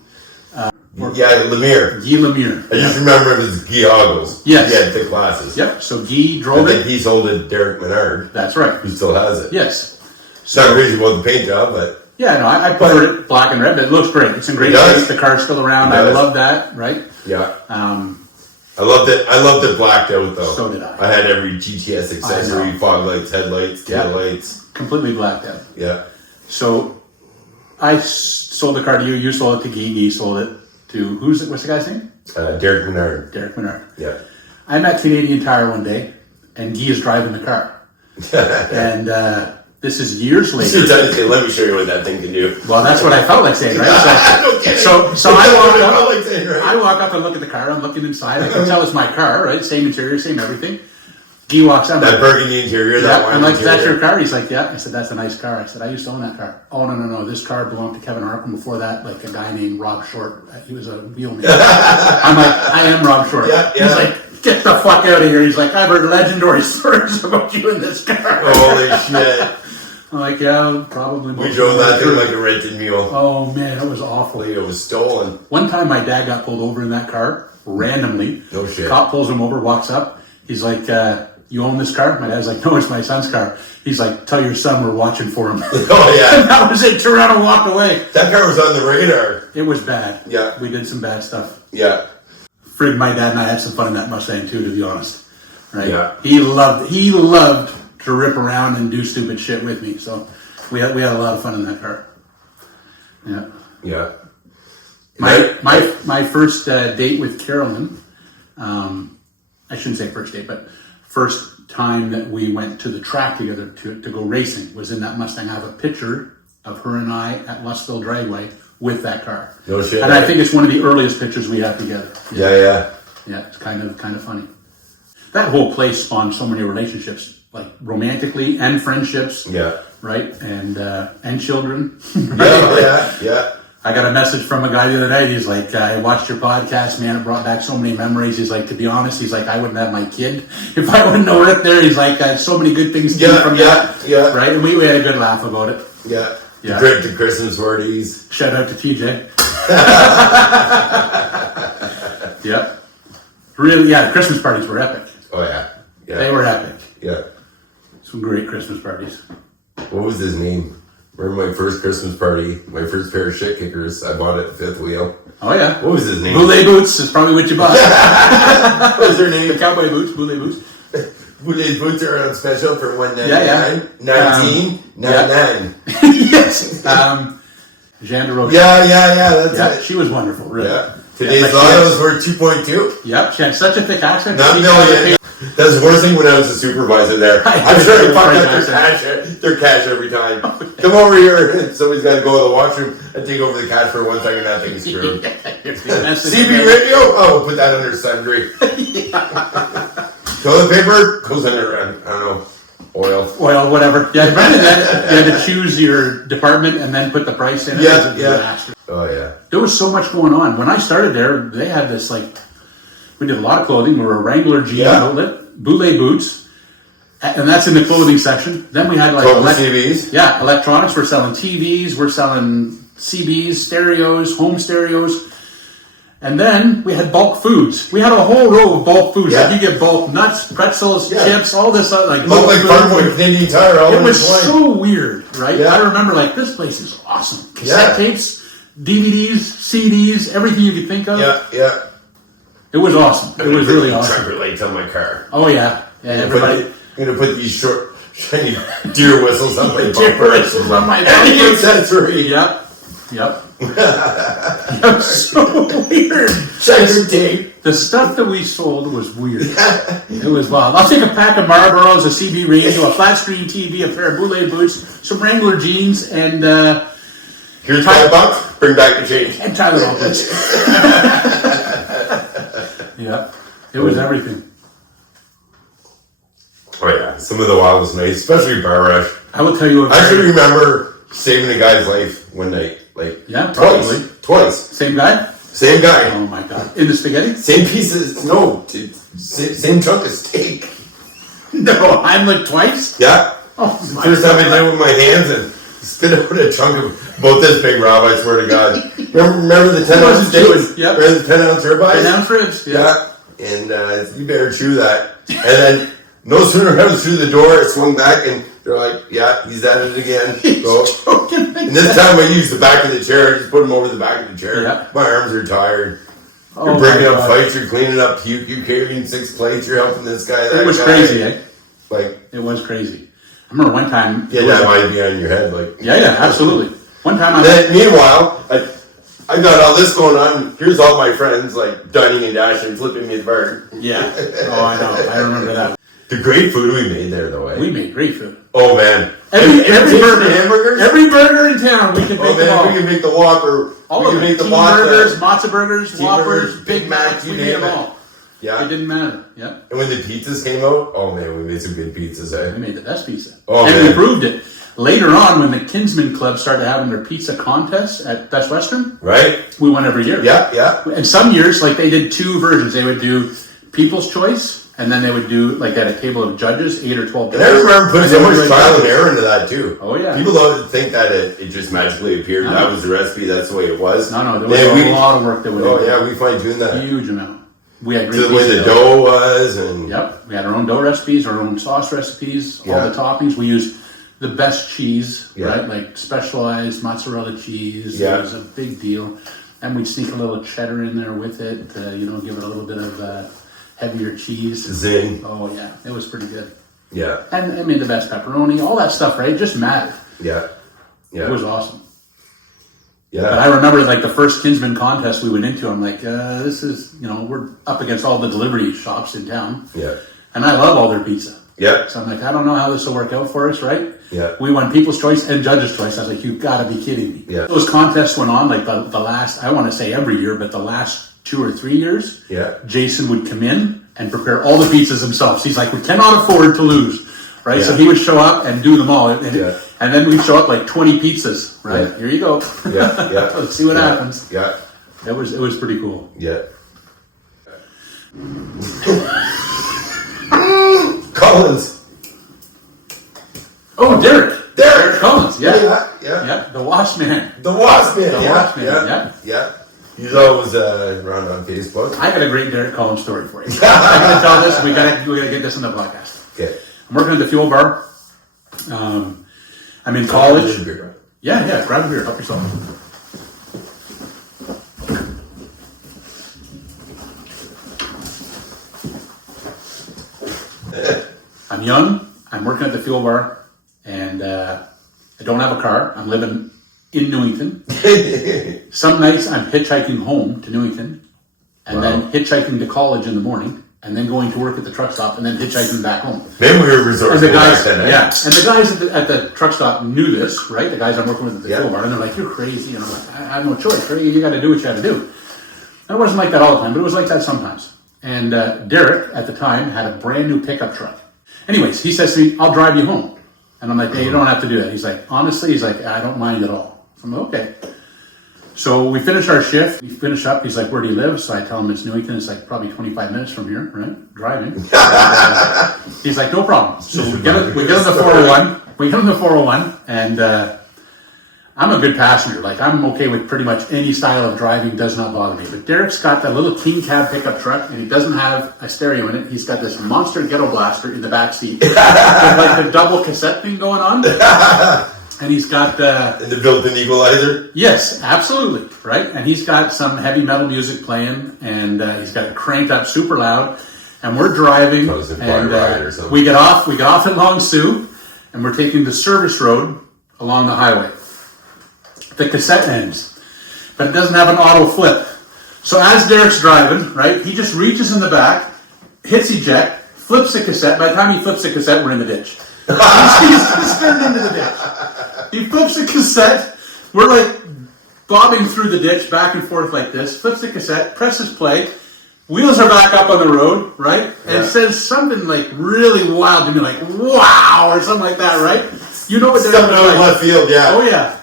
Lemire. Guy Lemire. I just remember it was Guy Oggles. Yes. He had thick glasses. Yep. So Guy drove I think it. he sold it to Derek Menard, That's right. who still has it. Yes. It's not crazy about the paint job, but Yeah, no, I prefer it black and red, but it looks great. It's in great shape. The car's still around. I love that, right? yeah. I loved it. I loved it blacked out though. So did I. I had every GTS accessory, fog lights, headlights, tail lights. Completely blacked out. Yeah. So I sold the car to you. You sold it to Guy. Guy sold it to what's the guy's name? Derek Menard. Derek Menard. Yeah. I'm at Canadian Tire one day, and Guy is driving the car. And this is years later. Let me show you what that thing can do. Well, that's what I felt like saying, right? So I walk up and look at the car. I'm looking inside. I can tell it's my car, right? Same interior, same everything. He walks out. That burgundy interior, that Yeah, wine I'm like, interior. that's your car? He's like, yeah. I said, that's a nice car. I said, I used to own that car. Oh, no. This car belonged to Kevin Harquail. Before that, like a guy named Rob Short. He was a wheelman. I'm like, I am Rob Short. Yeah. He's like, get the fuck out of here. He's like, I've heard legendary stories about you in this car. Holy shit. I'm like, yeah, probably. We drove that thing like a rented mule. Oh, man, it was awful. It was stolen. One time my dad got pulled over in that car, randomly. No shit. Cop pulls him over, walks up. He's like, you own this car? My dad's like, no, it's my son's car. He's like, tell your son we're watching for him. Oh, yeah. And that was it. Turned around and walked away. That car was on the radar. It was bad. Yeah. We did some bad stuff. Yeah. Frig, my dad and I had some fun in that Mustang too, to be honest. Right? Yeah. He loved to rip around and do stupid shit with me. So we had a lot of fun in that car. Yeah. Yeah. My first date with Carolyn, I shouldn't say first date, but first time that we went to the track together to go racing was in that Mustang. I have a picture of her and I at Lustville Dragway with that car. No shit. And I think it's one of the earliest pictures we have together. Yeah. Yeah, it's kind of funny. That whole place spawned so many relationships, like romantically and friendships. Yeah. Right? And children. Yeah. I got a message from a guy the other day. He's like, I watched your podcast, man. It brought back so many memories. He's like, to be honest, he's like, I wouldn't have my kid if I wouldn't know it up there. He's like, so many good things came from that. Yeah. Right? And we had a good laugh about it. Yeah. Yeah. Great to Christmas parties. Shout out to TJ. Yeah. Really, yeah, the Christmas parties were epic. Oh, yeah. They were epic. Yeah. Some great Christmas parties. What was his name? Remember my first Christmas party, my first pair of shit kickers I bought at the Fifth Wheel? Oh, yeah. What was his name? Boule boots is probably what you bought. What was their name? The cowboy boots, boule boots. Boule's boots are on special for $1.99. Yeah. 19.99. Yes. Jean de Roche. Yeah. That's it. She was wonderful, really. Yeah. Today's autos were 2.2. Yep, she had such a thick accent. Not million. That's the worst thing when I was a supervisor there. I'm sure I fucked up their cash every time. Come over here. Somebody's got to go to the washroom and take over the cash for 1 second. That thing's screwed. CB radio? Oh, put that under sundry. Toilet paper goes under, I don't know, oil, whatever. Yeah, remember that? You had to choose your department and then put the price in. Yeah. Oh, yeah. There was so much going on. When I started there, they had this, like, we did a lot of clothing. We were a Wrangler jeans outlet, boule boots, and that's in the clothing section. Then we had, like, TVs. Yeah, electronics. We're selling TVs. We're selling CBs, stereos, home stereos. And then we had bulk foods. We had a whole row of bulk foods. Yeah. Like you get bulk nuts, pretzels, chips, all this other like. It looked like Farmboy Canadian Tire. All it was so weird, right? Yeah. I remember like this place is awesome. Cassette tapes, DVDs, CDs, everything you could think of. Yeah. It was awesome. It was really awesome. Trucker lights on my car. Oh yeah, everybody. I'm gonna put these short, shiny deer whistles on my Deer whistles on my Any accessory. Yep. It was so weird. Checker tape. The stuff that we sold was weird. It was wild. I'll take a pack of Marlboros, a CB radio, a flat screen TV, a pair of boule boots, some Wrangler jeans, and here's $5. Bring back the change. And Tyler Alkins. Yeah, it was everything. Oh yeah, some of the wildest nights, especially Bar Rush. I will tell you. I should remember saving a guy's life one night. Like twice. Same guy. Same guy. Oh my god! In the spaghetti. Same pieces. No, same chunk of steak. No, I'm like twice. Yeah. Oh my First time I did it with my hands and spit out a chunk of about this big, Rob. I swear to God. Remember the 10-ounce steaks? Yep. Remember the 10-ounce ribeyes? 10-ounce ribs. Yeah. And you better chew that. And then no sooner I was through the door, it swung back and they're like, yeah, he's at it again. So, and this time I used the back of the chair. I just put him over the back of the chair. Yeah. My arms are tired. Oh, you're breaking up fights. You're cleaning up puke. You're carrying 6 plates. You're helping this guy. That it was guy. crazy, eh? Like it was crazy. I remember one time. Yeah, that might be on your head. Like yeah, absolutely. One time. Meanwhile, I got all this going on. Here's all my friends like dining and dashing, flipping me the bird. Yeah. Oh, I know. I remember that. The great food we made there, though. Eh? We made great food. Oh man, every burger in town, we can make them all. We can make the Whopper. All of them. Make the burgers, matzo burgers, Whoppers, Big Macs. We made them all. Yeah. It didn't matter. Yeah. And when the pizzas came out, oh man, we made some good pizzas, We eh? made the best pizza. Oh, and man. we proved it. Later on, when the Kinsman Club started having their pizza contests at Best Western, Right? we won every year. Yeah. And some years, like they did two versions. They would do People's Choice, and then they would do like they had a table of judges, 8 or 12 And judges. I remember putting so And much they would trial and judges. error into that too. Oh, yeah. People don't think that it just magically appeared. No. That was the recipe. That's the way it was. No, there was Man, a lot of work that went Oh into it. yeah, we fine tuned that. Huge amount. We had great To the way pizza the dough. dough was, and Yep, we had our own dough recipes, our own sauce recipes, all Yeah. the toppings. We used the best cheese, Yeah. right? Like specialized mozzarella cheese. Yeah. It was a big deal. And we'd sneak a little cheddar in there with it, give it a little bit of heavier cheese. zing. Oh, yeah, it was pretty good. Yeah, And I mean, the best pepperoni, all that stuff, right? It just mattered. yeah, yeah. It was awesome. yeah. But I remember, like, the first Kinsman contest we went into, I'm like, this is, we're up against all the delivery shops in town. Yeah, And I love all their pizza. yeah, So I'm like, I don't know how this will work out for us, right? yeah. We won People's Choice and Judge's Choice. I was like, you've got to be kidding me. Yeah. Those contests went on like the last, I want to say every year, but the last 2 or 3 years, Yeah. Jason would come in and prepare all the pizzas himself. So he's like, we cannot afford to lose, right? So Yeah. he would show up and do them all. And, Yeah. and then we'd show up like 20 pizzas, right? Yeah. Here you go. Yeah, yeah. Let's see what Yeah. happens. Yeah, It was pretty cool. yeah. Collins. Oh, Derek Collins, yeah. Yeah, yeah. Yeah, the Wash Man. The Wasp Man. The yeah, Wasp Man, yeah, yeah. yeah. He's always around on Facebook. I got a great Derek Collins story for you. I'm going to tell this. We gotta get this in the podcast. Okay. I'm working at the fuel bar. I'm in college. Beer. Yeah. Grab a beer. Help yourself. I'm young. I'm working at the fuel bar, and I don't have a car. I'm living in Newington. Some nights I'm hitchhiking home to Newington, and then hitchhiking to college in the morning, and then going to work at the truck stop, and then hitchhiking back home. Maybe we were resourceful And the guys, back then, eh? yeah, and the guys at the truck stop knew this, right? The guys I'm working with at the Yeah. fuel bar, and they're like, "You're crazy," and I'm like, "I have no choice, right? You got to do what you got to do." And it wasn't like that all the time, but it was like that sometimes. And Derek at the time had a brand new pickup truck. Anyways, he says to me, "I'll drive you home," and I'm like, "Hey, you don't have to do that." He's like, "Honestly," he's like, "I don't mind at all." So I'm like, "Okay." So we finish our shift. We finish up. He's like, "Where do you live?" So I tell him it's Newington. It's like probably 25 minutes from here, right? Driving. He's like, "No problem." So we get on the 401. We get on the 401, and I'm a good passenger. Like, I'm okay with pretty much any style of driving. Does not bother me. But Derek's got that little king cab pickup truck, and he doesn't have a stereo in it. He's got this monster ghetto blaster in the back seat with like the double cassette thing going on. And he's got And the built-in equalizer. yes, absolutely, right. And he's got some heavy metal music playing, and he's got it cranked up super loud. And we're driving, That was a and bar ride or something. we get off at Long Sioux, and we're taking the service road along the highway. The cassette ends, but it doesn't have an auto flip. So as Derek's driving, right, he just reaches in the back, hits eject, flips the cassette. By the time he flips the cassette, we're in the ditch. He's turned into the ditch. He flips the cassette. We're like bobbing through the ditch back and forth like this. Flips the cassette, presses play. Wheels are back up on the road, right? And Yeah. says something like really wild to me, like "wow" or something like that, right? You know what they're Something out of left field, yeah. Oh yeah.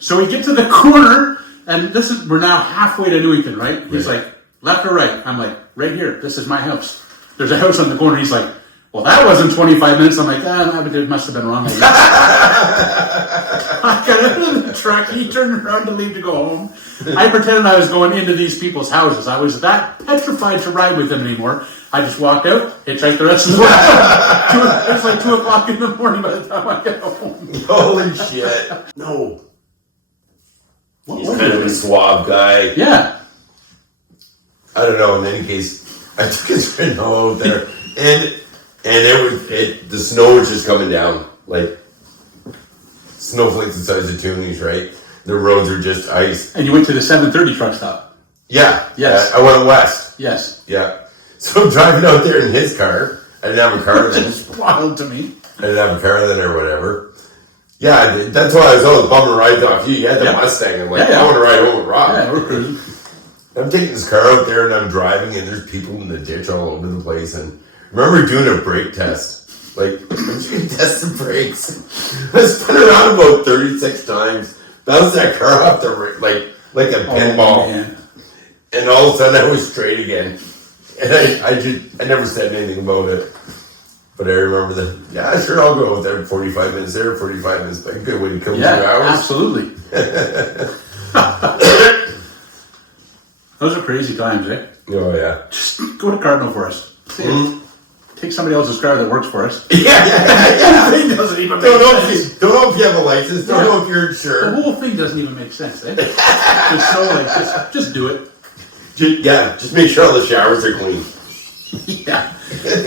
So we get to the corner, and we're now halfway to Newington, right? He's Right. like, "Left or right?" I'm like, "Right here. This is my house." There's a house on the corner. He's like, "Well, that wasn't 25 minutes." I'm like, it must have been wrong. I got out of the truck. He turned around to leave to go home. I pretended I was going into these people's houses. I was that petrified to ride with them anymore. I just walked out, hitchhiked the rest of the way. It's like 2 o'clock in the morning by the time I get home. Holy shit. No. What He's was kind of a it? suave guy. Yeah. I don't know. In any case, I took his Renault out there, and the snow was just coming down, like snowflakes the size of toonies, right? The roads are just ice. And you went to the 7:30 truck stop. Yeah. Yes. I went west. Yes. Yeah. So I'm driving out there in his car. I didn't have a car then. It's wild to me. I didn't have a car then or whatever. Yeah, that's why I was always bumming rides off you. You had the Yeah. Mustang. I'm like, Yeah. I want to ride home with Rob. Yeah, we're cruising. I'm taking this car out there and I'm driving and there's people in the ditch all over the place. And I remember doing a brake test. Like, I'm just going to test the brakes. I spun around about 36 times. Bounced that car off the like a pinball. And all of a sudden I was straight again. And I never said anything about it. But I remember sure, I'll go with that 45 minutes there, 45 minutes back. Good way to kill 2 hours. Absolutely. Those are crazy times, eh? Oh, yeah. Just go to Cardinal for us. Take somebody else's car that works for us. Yeah. It doesn't even don't know if you have a license. Don't know if you're insured. The whole thing doesn't even make sense, eh? Just do it. Just make sure all the showers are clean. Yeah.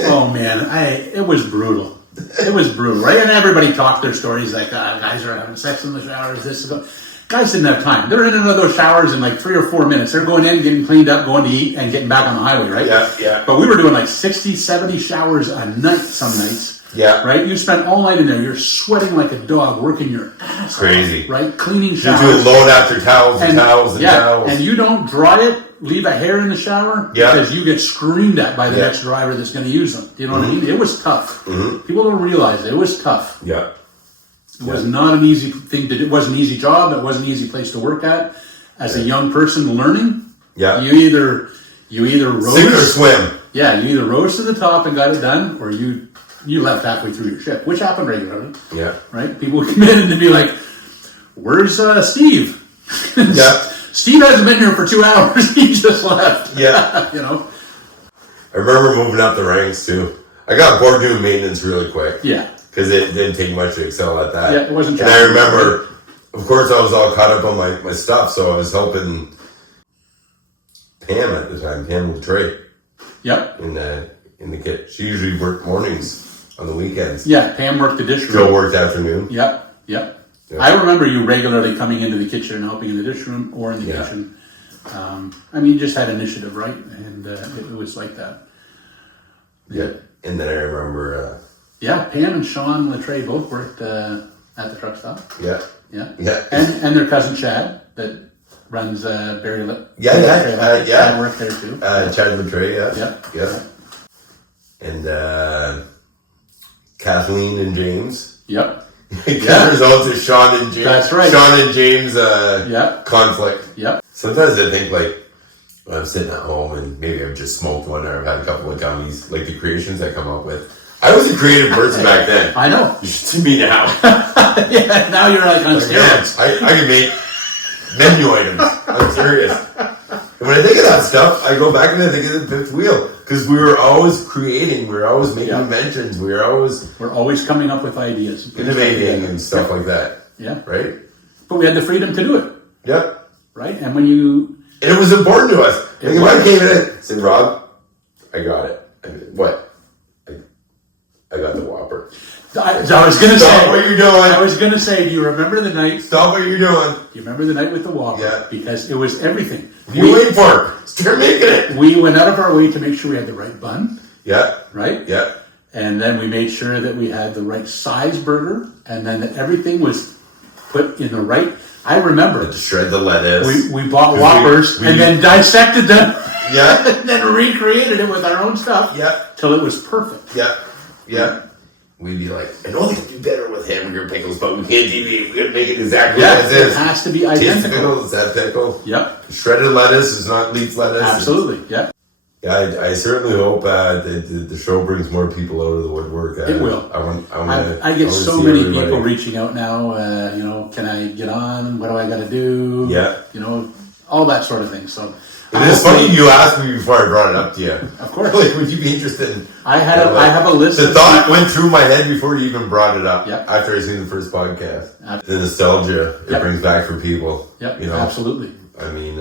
Oh man, it was brutal. It was brutal, right? And everybody talked their stories like, guys are having sex in the showers, this and that. Guys didn't have time. They're in and out of those showers in like 3 or 4 minutes. They're going in, getting cleaned up, going to eat, and getting back on the highway, right? Yeah. But we were doing like 60, 70 showers a night some nights. Yeah. Right? You spent all night in there. You're sweating like a dog, working your ass Crazy. off, right? Cleaning showers. You're doing load after towels and towels and towels. And you don't dry it, leave a hair in the shower, because you get screamed at by the next driver that's going to use them. You know what I mean? It was tough. People don't realize it was tough. Yeah. It was not an easy thing to do. It wasn't an easy job. It wasn't an easy place to work at. As a young person learning, you either rose, sink or swim. Yeah, you either rose to the top and got it done, or you left halfway through your shift, which happened regularly. Yeah. Right? People would come in and be like, "Where's Steve?" Yeah. Steve hasn't been here for 2 hours. He just left. Yeah. You know? I remember moving up the ranks too. I got bored doing maintenance really quick. Yeah. Because it didn't take much to excel at that. Yeah, it wasn't. And I remember, of course, I was all caught up on my stuff, so I was helping Pam at the time, Pam with Trey. Yep. In the kit. She usually worked mornings on the weekends. Yeah, Pam worked the dish room. Joe worked afternoon. Yep. I remember you regularly coming into the kitchen and helping in the dish room or in the kitchen. You just had initiative, right? And it was like that. Yeah. And then I remember... Pam and Sean Latre both worked at the truck stop. Yeah. And their cousin Chad that runs Barry Lip. Chad worked there too. Chad Latre, Yeah. And Kathleen and James. Yep. There's also Sean and James. That's right. Sean and James conflict. Yep. Sometimes I think when I'm sitting at home and maybe I've just smoked one or I've had a couple of gummies, like the creations I come up with. I was a creative person back then. I know. You should see me now. Now you're like on steroids. I can make menu items. I'm serious. And when I think of that stuff, I go back and I think of the fifth wheel. Because we were always creating. We were always making inventions. We're always coming up with ideas. Innovating and stuff like that. Yeah. Right? But we had the freedom to do it. Yep. Right? And when you... And it was important to us. If I came in and said, Rob, I got it. I mean, what? I got the Whopper. I was going to say... Stop what you're doing. I was going to say, do you remember the night... Stop what you're doing. Do you remember the night with the Whopper? Yeah. Because it was everything. You wait for it. Start making it. We went out of our way to make sure we had the right bun. Yeah. Right? Yeah. And then we made sure that we had the right size burger. And then that everything was put in the right... I remember. Shred the lettuce. We bought Whoppers and then dissected them. Yeah. And then recreated it with our own stuff. Yeah. Till it was perfect. Yeah. Yeah. We'd be like, I know they can do better with hamburger pickles, but we can't deviate. We gotta make it exactly as it is. has to be identical. Taste pickle, is that pickle? Yep. Shredded lettuce is not leaf lettuce. Absolutely. Yeah. Yeah, I certainly hope that the show brings more people out of the woodwork. It will. I get so many people reaching out now. Can I get on? What do I got to do? Yeah. All that sort of thing. So. It's funny you asked me before I brought it up to you. Of course. Like, would you be interested in... I have a list. The thought went through my head before you even brought it up. Yep. After I seen the first podcast. The nostalgia it brings back for people. Yep. Absolutely. I mean,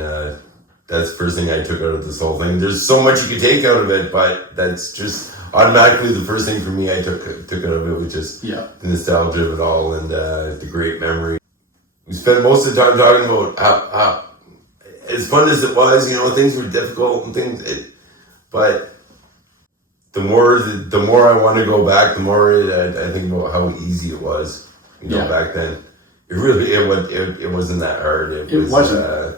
that's the first thing I took out of this whole thing. There's so much you can take out of it, but that's just automatically the first thing for me I took out of it was just the nostalgia of it all and the great memory. We spent most of the time talking about how as fun as it was, things were difficult and but the more I want to go back, the more I think about how easy it was, back then. It wasn't that hard. It wasn't.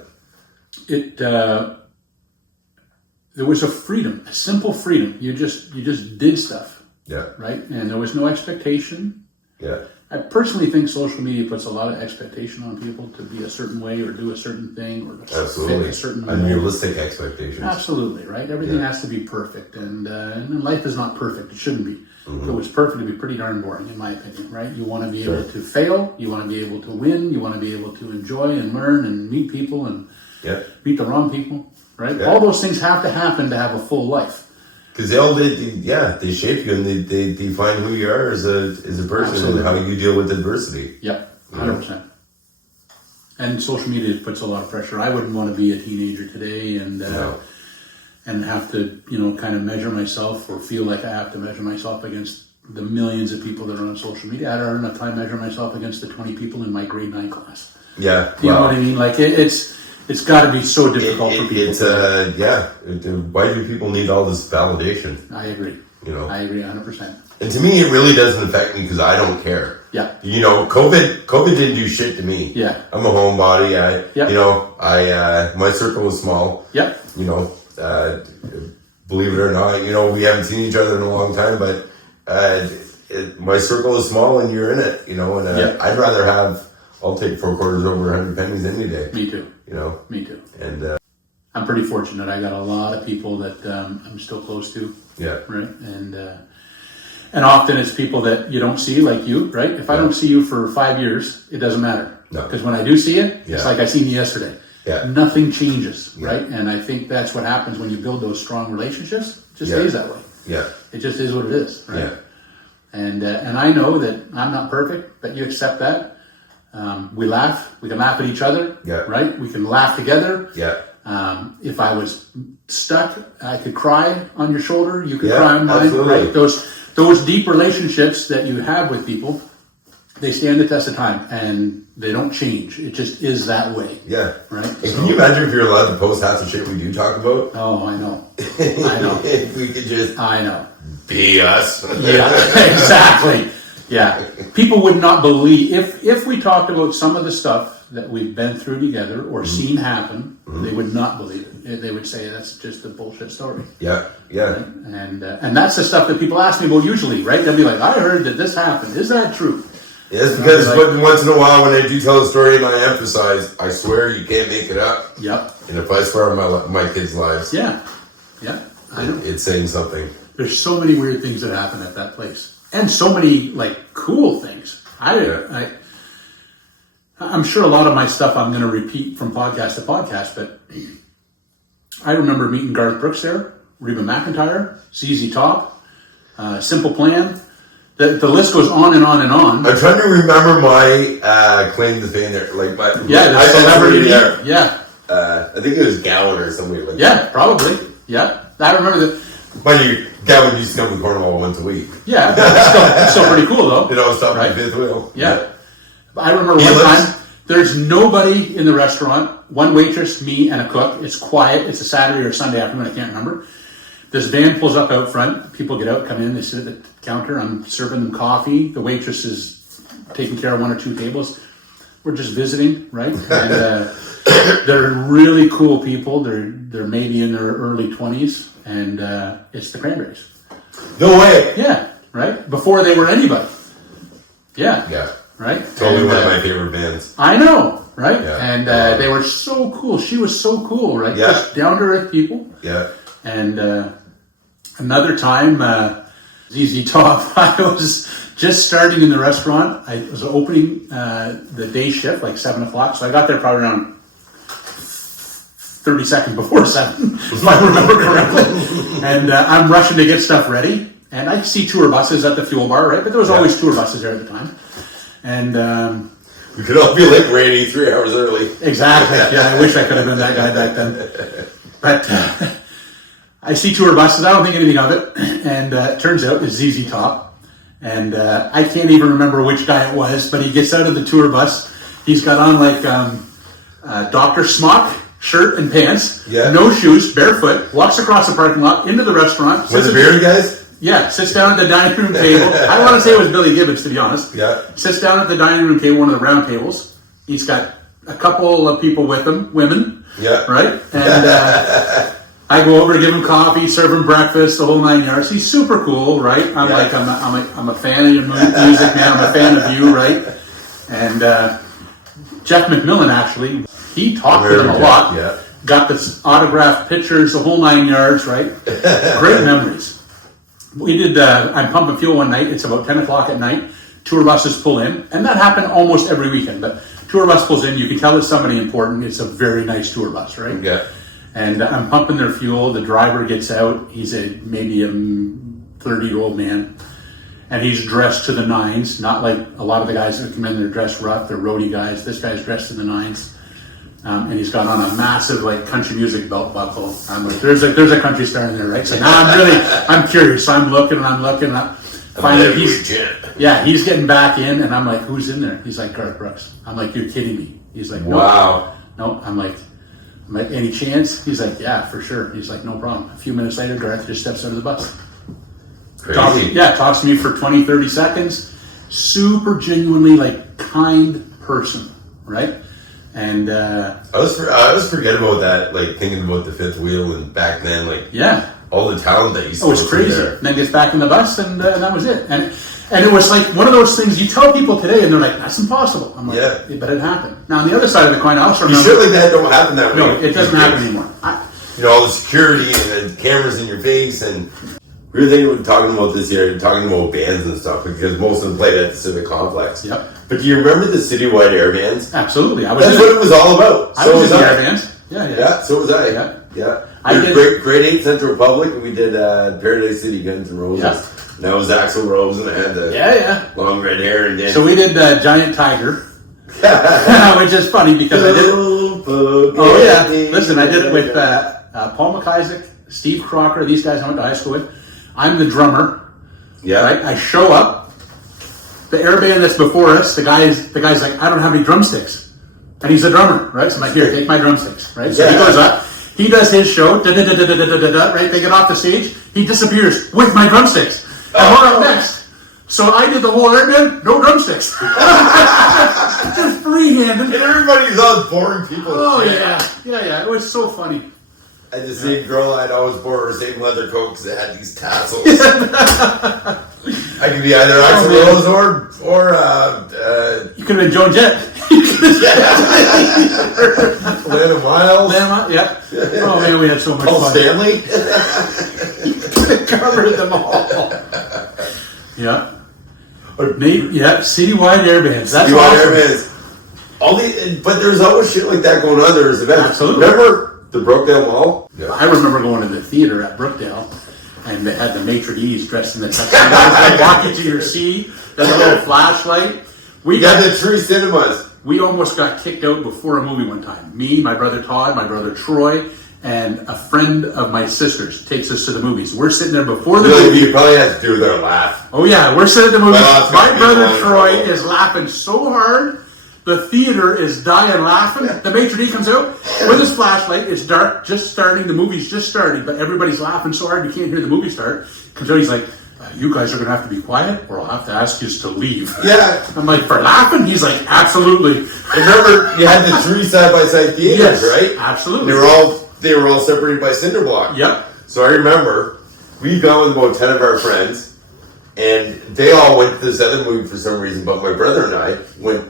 there was a freedom, a simple freedom. You just did stuff, Yeah. right? And there was no expectation. Yeah. I personally think social media puts a lot of expectation on people to be a certain way or do a certain thing or to Absolutely. fit a certain Unrealistic expectations. Absolutely, right? Everything has to be perfect, and life is not perfect. It shouldn't be. If it was perfect, it'd be pretty darn boring, in my opinion, right? You want to be able to fail, you want to be able to win, you want to be able to enjoy and learn and meet people and meet the wrong people, right? Yeah. All those things have to happen to have a full life. Because they shape you and they define who you are as a person Absolutely. and how you deal with adversity. Yep, 100%. And social media puts a lot of pressure. I wouldn't want to be a teenager today and have to, kind of measure myself or feel like I have to measure myself against the millions of people that are on social media. I'd rather enough time measure myself against the 20 people in my grade 9 class. Yeah. You know what I mean? Like it's got to be so difficult for people. Why do people need all this validation? I agree. I agree 100%. And to me, it really doesn't affect me because I don't care. Yeah. COVID didn't do shit to me. Yeah. I'm a homebody. My circle is small. Yep. Believe it or not, we haven't seen each other in a long time, but my circle is small and you're in it, I'd rather I'll take 4 quarters over 100 pennies any day. Me too. Me too. And I'm pretty fortunate. I got a lot of people that I'm still close to. Yeah. Right. And often it's people that you don't see, like you, right? If I don't see you for 5 years, it doesn't matter. No. Because when I do see it, it's like I seen you yesterday. Yeah. Nothing changes, right? And I think that's what happens when you build those strong relationships. It just stays that way. Yeah. It just is what it is, right? Yeah. And I know that I'm not perfect, but you accept that. We laugh. We can laugh at each other, right? We can laugh together. Yeah. If I was stuck, I could cry on your shoulder. You could cry on mine, absolutely. right? Those deep relationships that you have with people, they stand the test of time and they don't change. It just is that way. Yeah. Right? And can you imagine if you're allowed to post half the shit we do talk about? Oh, I know. I know. If we could just be us. Yeah, exactly. Yeah. People would not believe, if we talked about some of the stuff that we've been through together or seen happen, they would not believe it. They would say that's just a bullshit story. Yeah, yeah. Right? And that's the stuff that people ask me about usually, right? They'll be like, I heard that this happened. Is that true? Yes, because once in a while when I do tell a story and I emphasize, I swear you can't make it up. Yep. And if I swear on my kids' lives, yeah, I know. It's saying something. There's so many weird things that happen at that place, and so many cool things. I'm sure a lot of my stuff I'm going to repeat from podcast to podcast, but I remember meeting Garth Brooks there, Reba McEntire, ZZ Top, Simple Plan. The list goes on and on and on. I'm trying to remember my claim to fame there. The celebrity. Yeah. I think it was Gowan or somebody like that. Yeah, probably. Yeah. I remember that. Mind you, Gowan used to come to Cornwall once a week. Yeah, it's still pretty cool though. Stop right? The fifth wheel. Yeah. I remember one time, there's nobody in the restaurant, one waitress, me, and a cook. It's quiet. It's a Saturday or Sunday afternoon. I can't remember. This van pulls up out front. People get out, come in. They sit at the counter. I'm serving them coffee. The waitress is taking care of 1 or 2 tables. We're just visiting, right? And they're really cool people. They're maybe in their early 20s, and it's the Cranberries. No way. Yeah, right? Before they were anybody. Yeah. Yeah. Right? Totally one of my favorite bands. I know, right? Yeah. And they were so cool. She was so cool, right? Yeah. Just down-to-earth people. Yeah. And another time, ZZ Top, I was just starting in the restaurant. I was opening the day shift, 7 o'clock. So I got there probably around 30 seconds before 7, if I remember correctly. And I'm rushing to get stuff ready. And I see tour buses at the fuel bar, right? But there was always tour buses there at the time. And we could all be late for 83 hours early. Exactly. Yeah, I wish I could have been that guy back then. But I see tour buses. I don't think anything of it. And it turns out it's ZZ Top. And I can't even remember which guy it was, but he gets out of the tour bus. He's got on doctor smock, shirt and pants, no shoes, barefoot, walks across the parking lot into the restaurant. Was it bearded guys? Yeah, sits down at the dining room table. I want to say it was Billy Gibbons, to be honest. Yeah. Sits down at the dining room table, one of the round tables. He's got a couple of people with him, women. Yeah. Right? And I go over to give him coffee, serve him breakfast, the whole 9 yards. He's super cool, right? I'm a fan of your music, man. I'm a fan of you, right? And Jeff McMillan, actually, he talked to them a lot. Yeah. Got this autographed pictures, the whole 9 yards, right? Great memories. We did, I'm pumping fuel one night. It's about 10 o'clock at night. Tour buses pull in. And that happened almost every weekend. But tour bus pulls in. You can tell it's somebody important. It's a very nice tour bus, right? Yeah. And I'm pumping their fuel. The driver gets out. He's maybe a 30-year-old man. And he's dressed to the nines. Not like a lot of the guys that come in, they're dressed rough. They're roadie guys. This guy's dressed to the nines. And he's got on a massive country music belt buckle. I'm like, there's a country star in there, right? So now I'm curious. So I'm looking. Finally, he's getting back in, and I'm like, who's in there? He's like, Garth Brooks. I'm like, you're kidding me. He's like, no. Wow. No. I'm like, any chance? He's like, yeah, for sure. He's like, no problem. A few minutes later, Garth just steps out of the bus. Crazy. Talks to me for 20, 30 seconds. Super genuinely kind person, right? And I always forget about that, thinking about the fifth wheel and back then, all the talent that you saw. Oh, it's crazy. There. And then gets back in the bus, and that was it. And it was one of those things you tell people today, and they're like, "That's impossible." I'm like, "Yeah, but it happened." Now on the other side of the coin, I also remember. You shit like that don't happen that way. No, it doesn't happen anymore. All the security and the cameras in your face, and we were talking about this here, talking about bands and stuff, because most of them played at the Civic Complex. Yep. But do you remember the citywide air bands? Absolutely. That's what it was all about. I was in the air bands. Yeah, so was I. Yeah. I did grade 8 Central Republic, and we did Paradise City Guns N' Roses. Yeah. And that was Axl Rose, and I had the long red hair. And then... So we did Giant Tiger, which is funny because I did it. Oh yeah, listen, I did it with Paul McIsaac, Steve Crocker. These guys I went to high school with. I'm the drummer. Yeah. Right. I show up. The air band that's before us, the guy's like, I don't have any drumsticks, and he's the drummer, right? So I'm like, here, take my drumsticks, right? So he goes up. He does his show, right? They get off the stage. He disappears with my drumsticks. And we're up next. So I did the whole air band, no drumsticks. Just freehanded. And everybody's all boring people. Oh, yeah. It was so funny. And the same girl, I'd always borrow her same leather coat because it had these tassels. I could be either Axl Rose or you could have been Joan Jett. Lana Miles. Yeah. Oh man, we had so much Paul fun. Stanley. Covered them all. Yeah. Citywide air bands. That's citywide awesome. Air bands. But there's always shit like that going on. There's events. Absolutely. Remember the Brookdale Mall? Yeah. I remember going to the theater at Brookdale, and they had the maitre d's dressed in the tuxedos, walking to your seat. There's a little flashlight. We got the True Cinemas. We almost got kicked out before a movie one time. Me, my brother Todd, my brother Troy, and a friend of my sister's takes us to the movies. We're sitting there before the movie. You probably have to do their laugh. Oh yeah, we're sitting at the movie. My brother Troy is laughing so hard. The theater is dying laughing. The maitre d' comes out with his flashlight. It's dark, just starting. The movie's just starting, but everybody's laughing so hard you can't hear the movie start. Comes out, he's like, you guys are going to have to be quiet or I'll have to ask you to leave. Yeah. I'm like, for laughing? He's like, absolutely. Remember, you had the 3 side-by-side theaters, right? Absolutely. They were all separated by cinder block. Yep. So I remember, we'd gone with about 10 of our friends, and they all went to this other movie for some reason, but my brother and I went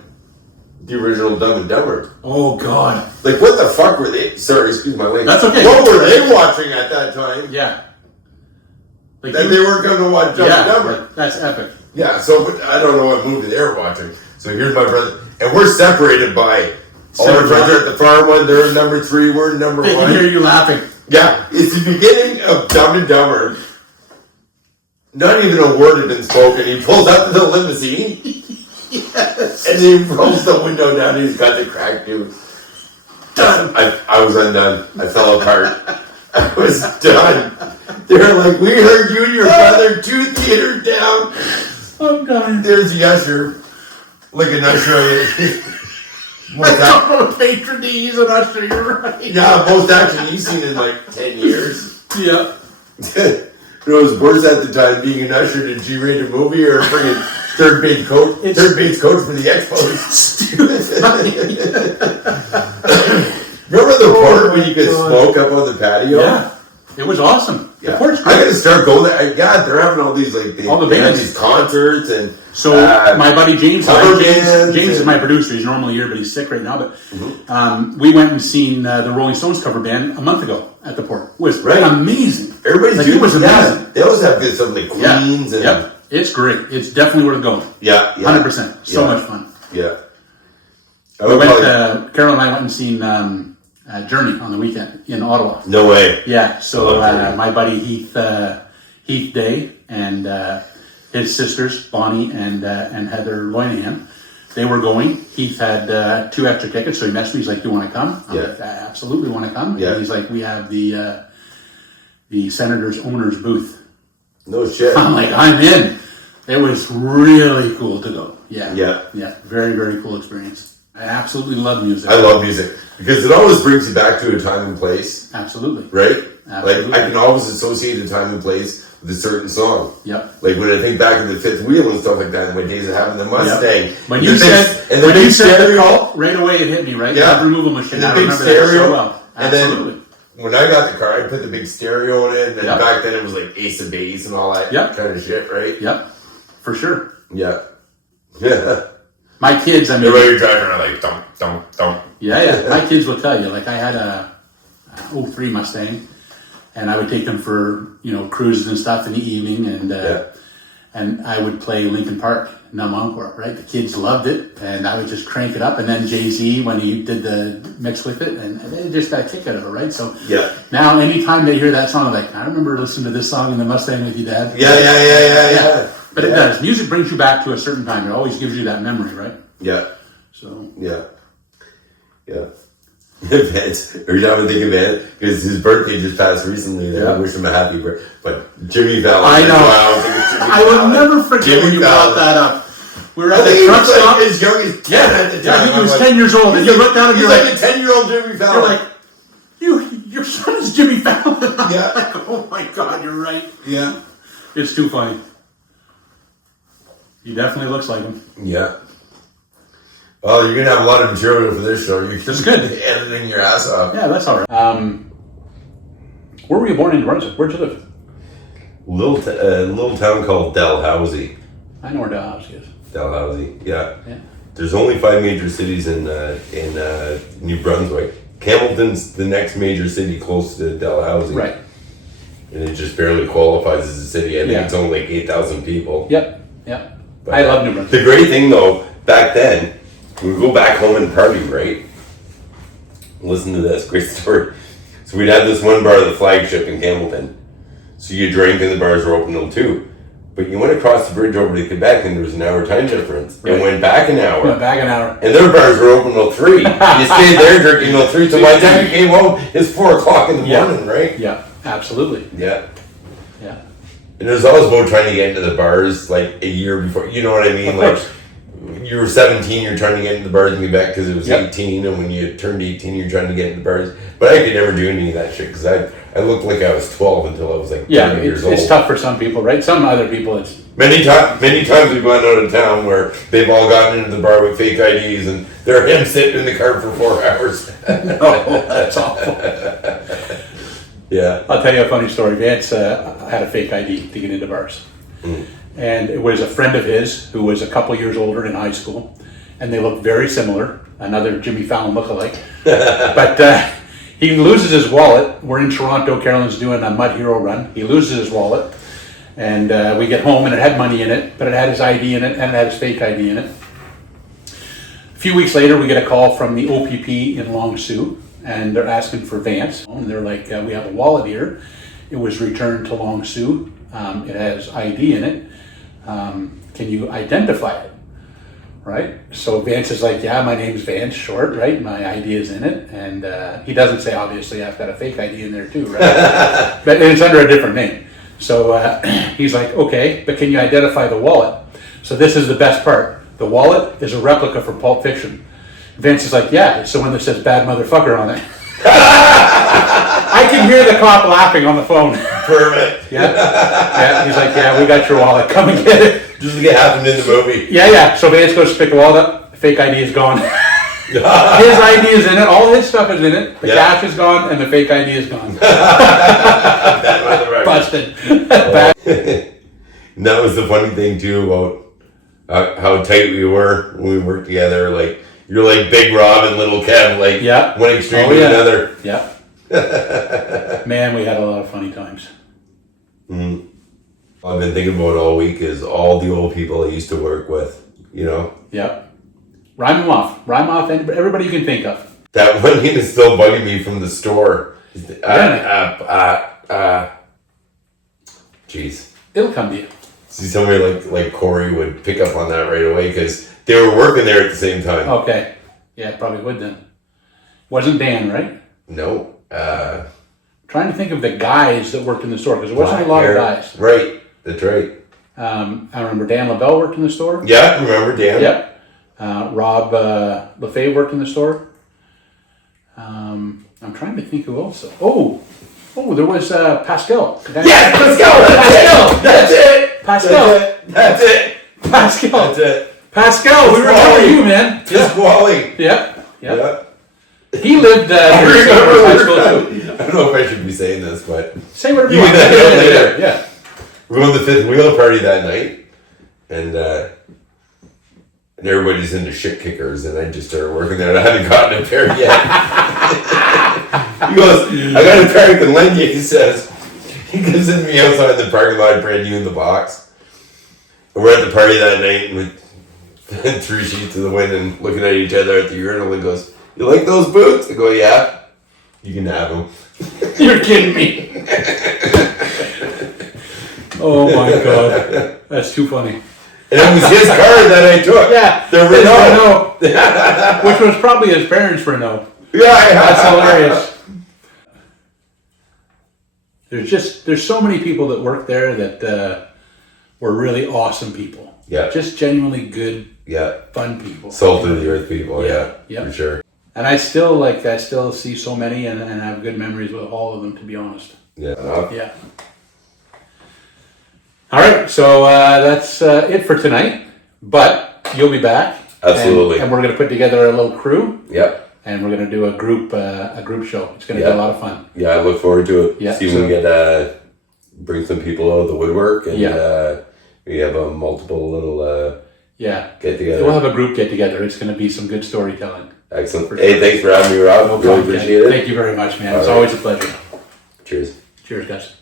the original Dumb and Dumber. Oh, God. What the fuck were they? Sorry, excuse my language. That's okay. What were they watching at that time? Yeah. They weren't going to watch Dumb and Dumber. That's epic. Yeah, so but I don't know what movie they were watching. So here's my brother. And we're separated by all our friends are at the far one. They're in number 3. We're in number 1. They can hear you laughing. Yeah. It's the beginning of Dumb and Dumber. Not even a word had been spoken. He pulls up in the limousine. Yes. And he rolls the window down and he's got the cracked tooth. Done. I was undone. I fell apart. I was done. They were like, we heard you and your brother 2 theaters down. I'm dying. There's the usher. Like an usher. Most patron D's and usher, you're right. Yeah, most action you've seen in 10 years. Yeah. It was worse at the time being an usher in a G-rated movie or a friggin' third base coach for the Expos. Remember the part when you could smoke up on the patio? Yeah. It was awesome. Yeah. The port's I great. gotta start going there. God, they're having all these like All the they have bands. these concerts and So my buddy James, cover James bands is and- my producer. He's normally here, but he's sick right now. But we went and seen the Rolling Stones cover band a month ago at the port. It was amazing. Everybody's like, doing it was amazing. They always have good stuff like Queens and Yep. It's great. It's definitely worth going. 100%. So much fun. Yeah. We went. Carol and I went and seen Journey on the weekend in Ottawa. No way. Yeah. So Journey. my buddy Heath Day and his sisters Bonnie and Heather Loynihan, they were going. Heath had 2 extra tickets, so he messaged me. He's like, "Do you want to come?" I'm like, "I absolutely want to come." Yeah. And he's like, "We have the Senators owner's booth." No shit. I'm like, "I'm in." It was really cool to go. Yeah. Yeah. Very, very cool experience. I absolutely love music. I love music because it always brings you back to a time and place, Absolutely. right? Absolutely. Like I can always associate a time and place with a certain song. Yep. Like when I think back of the Fifth Wheel and stuff like that, in my days of having the Mustang. Yep. When you said the call, right away it hit me, right? Yeah. The removal machine. And the I big remember stereo. that so well. Absolutely. And then when I got the car, I put the big stereo in it, and then Yep. back then it was like Ace of Base and all that kind of shit, right? Yep. For sure. Yeah. Yeah. My kids, I mean, Everybody you're driving around like don't. yeah. My kids will tell you. Like I had a 03 Mustang, and I would take them for cruises and stuff in the evening, and I would play Linkin Park, Numb Encore, right? The kids loved it, and I would just crank it up. And then Jay-Z, when he did the mix with it, and they just got a kick out of it, right? So now, anytime they hear that song, I'm like, I remember listening to this song in the Mustang with you, Dad. Yeah. But it does. Music brings you back to a certain time. It always gives you that memory, right? Yeah. So Yeah. Vance, every time I think of Vance, because his birthday just passed recently, and I wish him a happy birthday. But Jimmy Fallon. I know. I will Fallon. never forget Jimmy when you Fallon. brought that up. We were I at the think he truck was like stop. as young as 10 at the time. I think he was I'm 10 years old, and you looked at him. He's You're like like, a 10-year-old Jimmy Fallon. you're like, your son is Jimmy Fallon. Yeah. Like, oh my God, you're right. Yeah. It's too funny. He definitely looks like him. Yeah. Well, you're gonna have a lot of material for this show. You're That's good. editing your ass off. Yeah, that's all right. Where were you born in New Brunswick? Where'd you live? Little town called Dalhousie. I know where Dalhousie is. Dalhousie, yeah. Yeah. There's only 5 major cities in New Brunswick. Hamilton's the next major city close to Dalhousie. Right. And it just barely qualifies as a city. I think Yeah. it's only like 8,000 people. Yep. But, I love New Brunswick. The great thing though, back then, we would go back home and party, right? Listen to this, great story. So we'd have this one bar, the Flagship in Hamilton. So you drank and the bars were open till 2. But you went across the bridge over to Quebec and there was an hour time difference. Right. And went back an hour. Went back an hour. And their bars were open till 3. You stayed there drinking till 3. So by the time you came home, it's 4 o'clock in the morning, right? Yeah, absolutely. Yeah. Yeah. And it was always about trying to get into the bars like a year before. You know what I mean? Of Like course. you were 17, you're trying to get into the bars in Quebec because it was Yep. 18, and when you turned 18, you're trying to get into the bars. But I could never do any of that shit because I looked like I was 12 until I was like 30 years old. It's tough for some people, right? Some other people, it's Many times we've gone out of town where they've all gotten into the bar with fake IDs and they're him sitting in the car for 4 hours. oh, that's awful. Yeah. I'll tell you a funny story. Vance had a fake ID to get into bars. And it was a friend of his who was a couple years older in high school, and they looked very similar, another Jimmy Fallon lookalike. But he loses his wallet. We're in Toronto. Carolyn's doing a Mud Hero run. He loses his wallet, and we get home, and it had money in it, but it had his ID in it, and it had his fake ID in it. A few weeks later, we get a call from the OPP in Long Sault, and they're asking for Vance. And they're like, we have a wallet here. It was returned to Long Sault. It has ID in it. Can you identify it? Right? So Vance is like, yeah, my name's Vance, short, right? My ID is in it. And he doesn't say, obviously, I've got a fake ID in there too, right? But it's under a different name. So he's like, okay, but can you identify the wallet? So this is the best part. The wallet is a replica from Pulp Fiction. Vance is like, yeah, it's the one that says bad motherfucker on it. I can hear the cop laughing on the phone. Perfect. Yeah. He's like, yeah, we got your wallet. Come and get it. Just like it happened in the movie. Yeah. So Vance goes to pick the wallet up. The fake ID is gone. His ID is in it. All his stuff is in it. The cash is gone, and the fake ID is gone. was the funny thing too about how tight we were when we worked together. Like you're like Big Rob and Little Kev, like one extreme to another. Yeah. Man, we had a lot of funny times. Mm-hmm. I've been thinking about all week is all the old people I used to work with. You know. Yep. Rhyme them off. Rhyme off everybody you can think of. That one name is still bugging me from the store. Jeez. It'll come to you. See, somebody like Corey would pick up on that right away because they were working there at the same time. Okay. Yeah, it probably would then. Wasn't Dan, right? No. Trying to think of the guys that worked in the store because there wasn't a lot of guys. Right. That's right. I remember Dan LaBelle worked in the store. Yeah, remember Dan. Yep. Rob LaFay worked in the store. I'm trying to think who else. Oh, there was Pascal. Yes, Pascal. That's it. Pascal. That's it. Pascal. That's it. Pascal. We remember you, man. Just Wally. Yep. Yeah. He lived. I remember. I don't know if I should be saying this, but say whatever you want. Later. Yeah. We won the fifth wheel party that night, and everybody's into shit kickers, and I just started working there, and I hadn't gotten a pair yet. He goes, I got a pair I can lend you, he says. He gives it to me outside the parking lot, brand new in the box. And we're at the party that night, and we threw sheets to the wind and looking at each other at the urinal, and goes, you like those boots? I go, yeah. You can have them. You're kidding me. Oh my God. That's too funny. And it was his card that I took. Yeah. The Renault. Which was probably his parents' Renault. Yeah. That's hilarious. There's so many people that work there that were really awesome people. Yeah. Just genuinely good, fun people. Salt of the earth people, Yeah. For sure. And I still see so many and have good memories with all of them, to be honest. Yeah. Yeah. All right, so that's it for tonight. But you'll be back. Absolutely. And we're going to put together a little crew. Yep. And we're going to do a group show. It's going to be a lot of fun. Yeah, I look forward to it. Yeah, see if we can bring some people out of the woodwork, and we have a multiple little get together. We'll have a group get together. It's going to be some good storytelling. Excellent. Sure. Hey, thanks for having me, Rob. Really appreciate it. Thank you very much, man. It's always a pleasure. Cheers. Cheers, guys.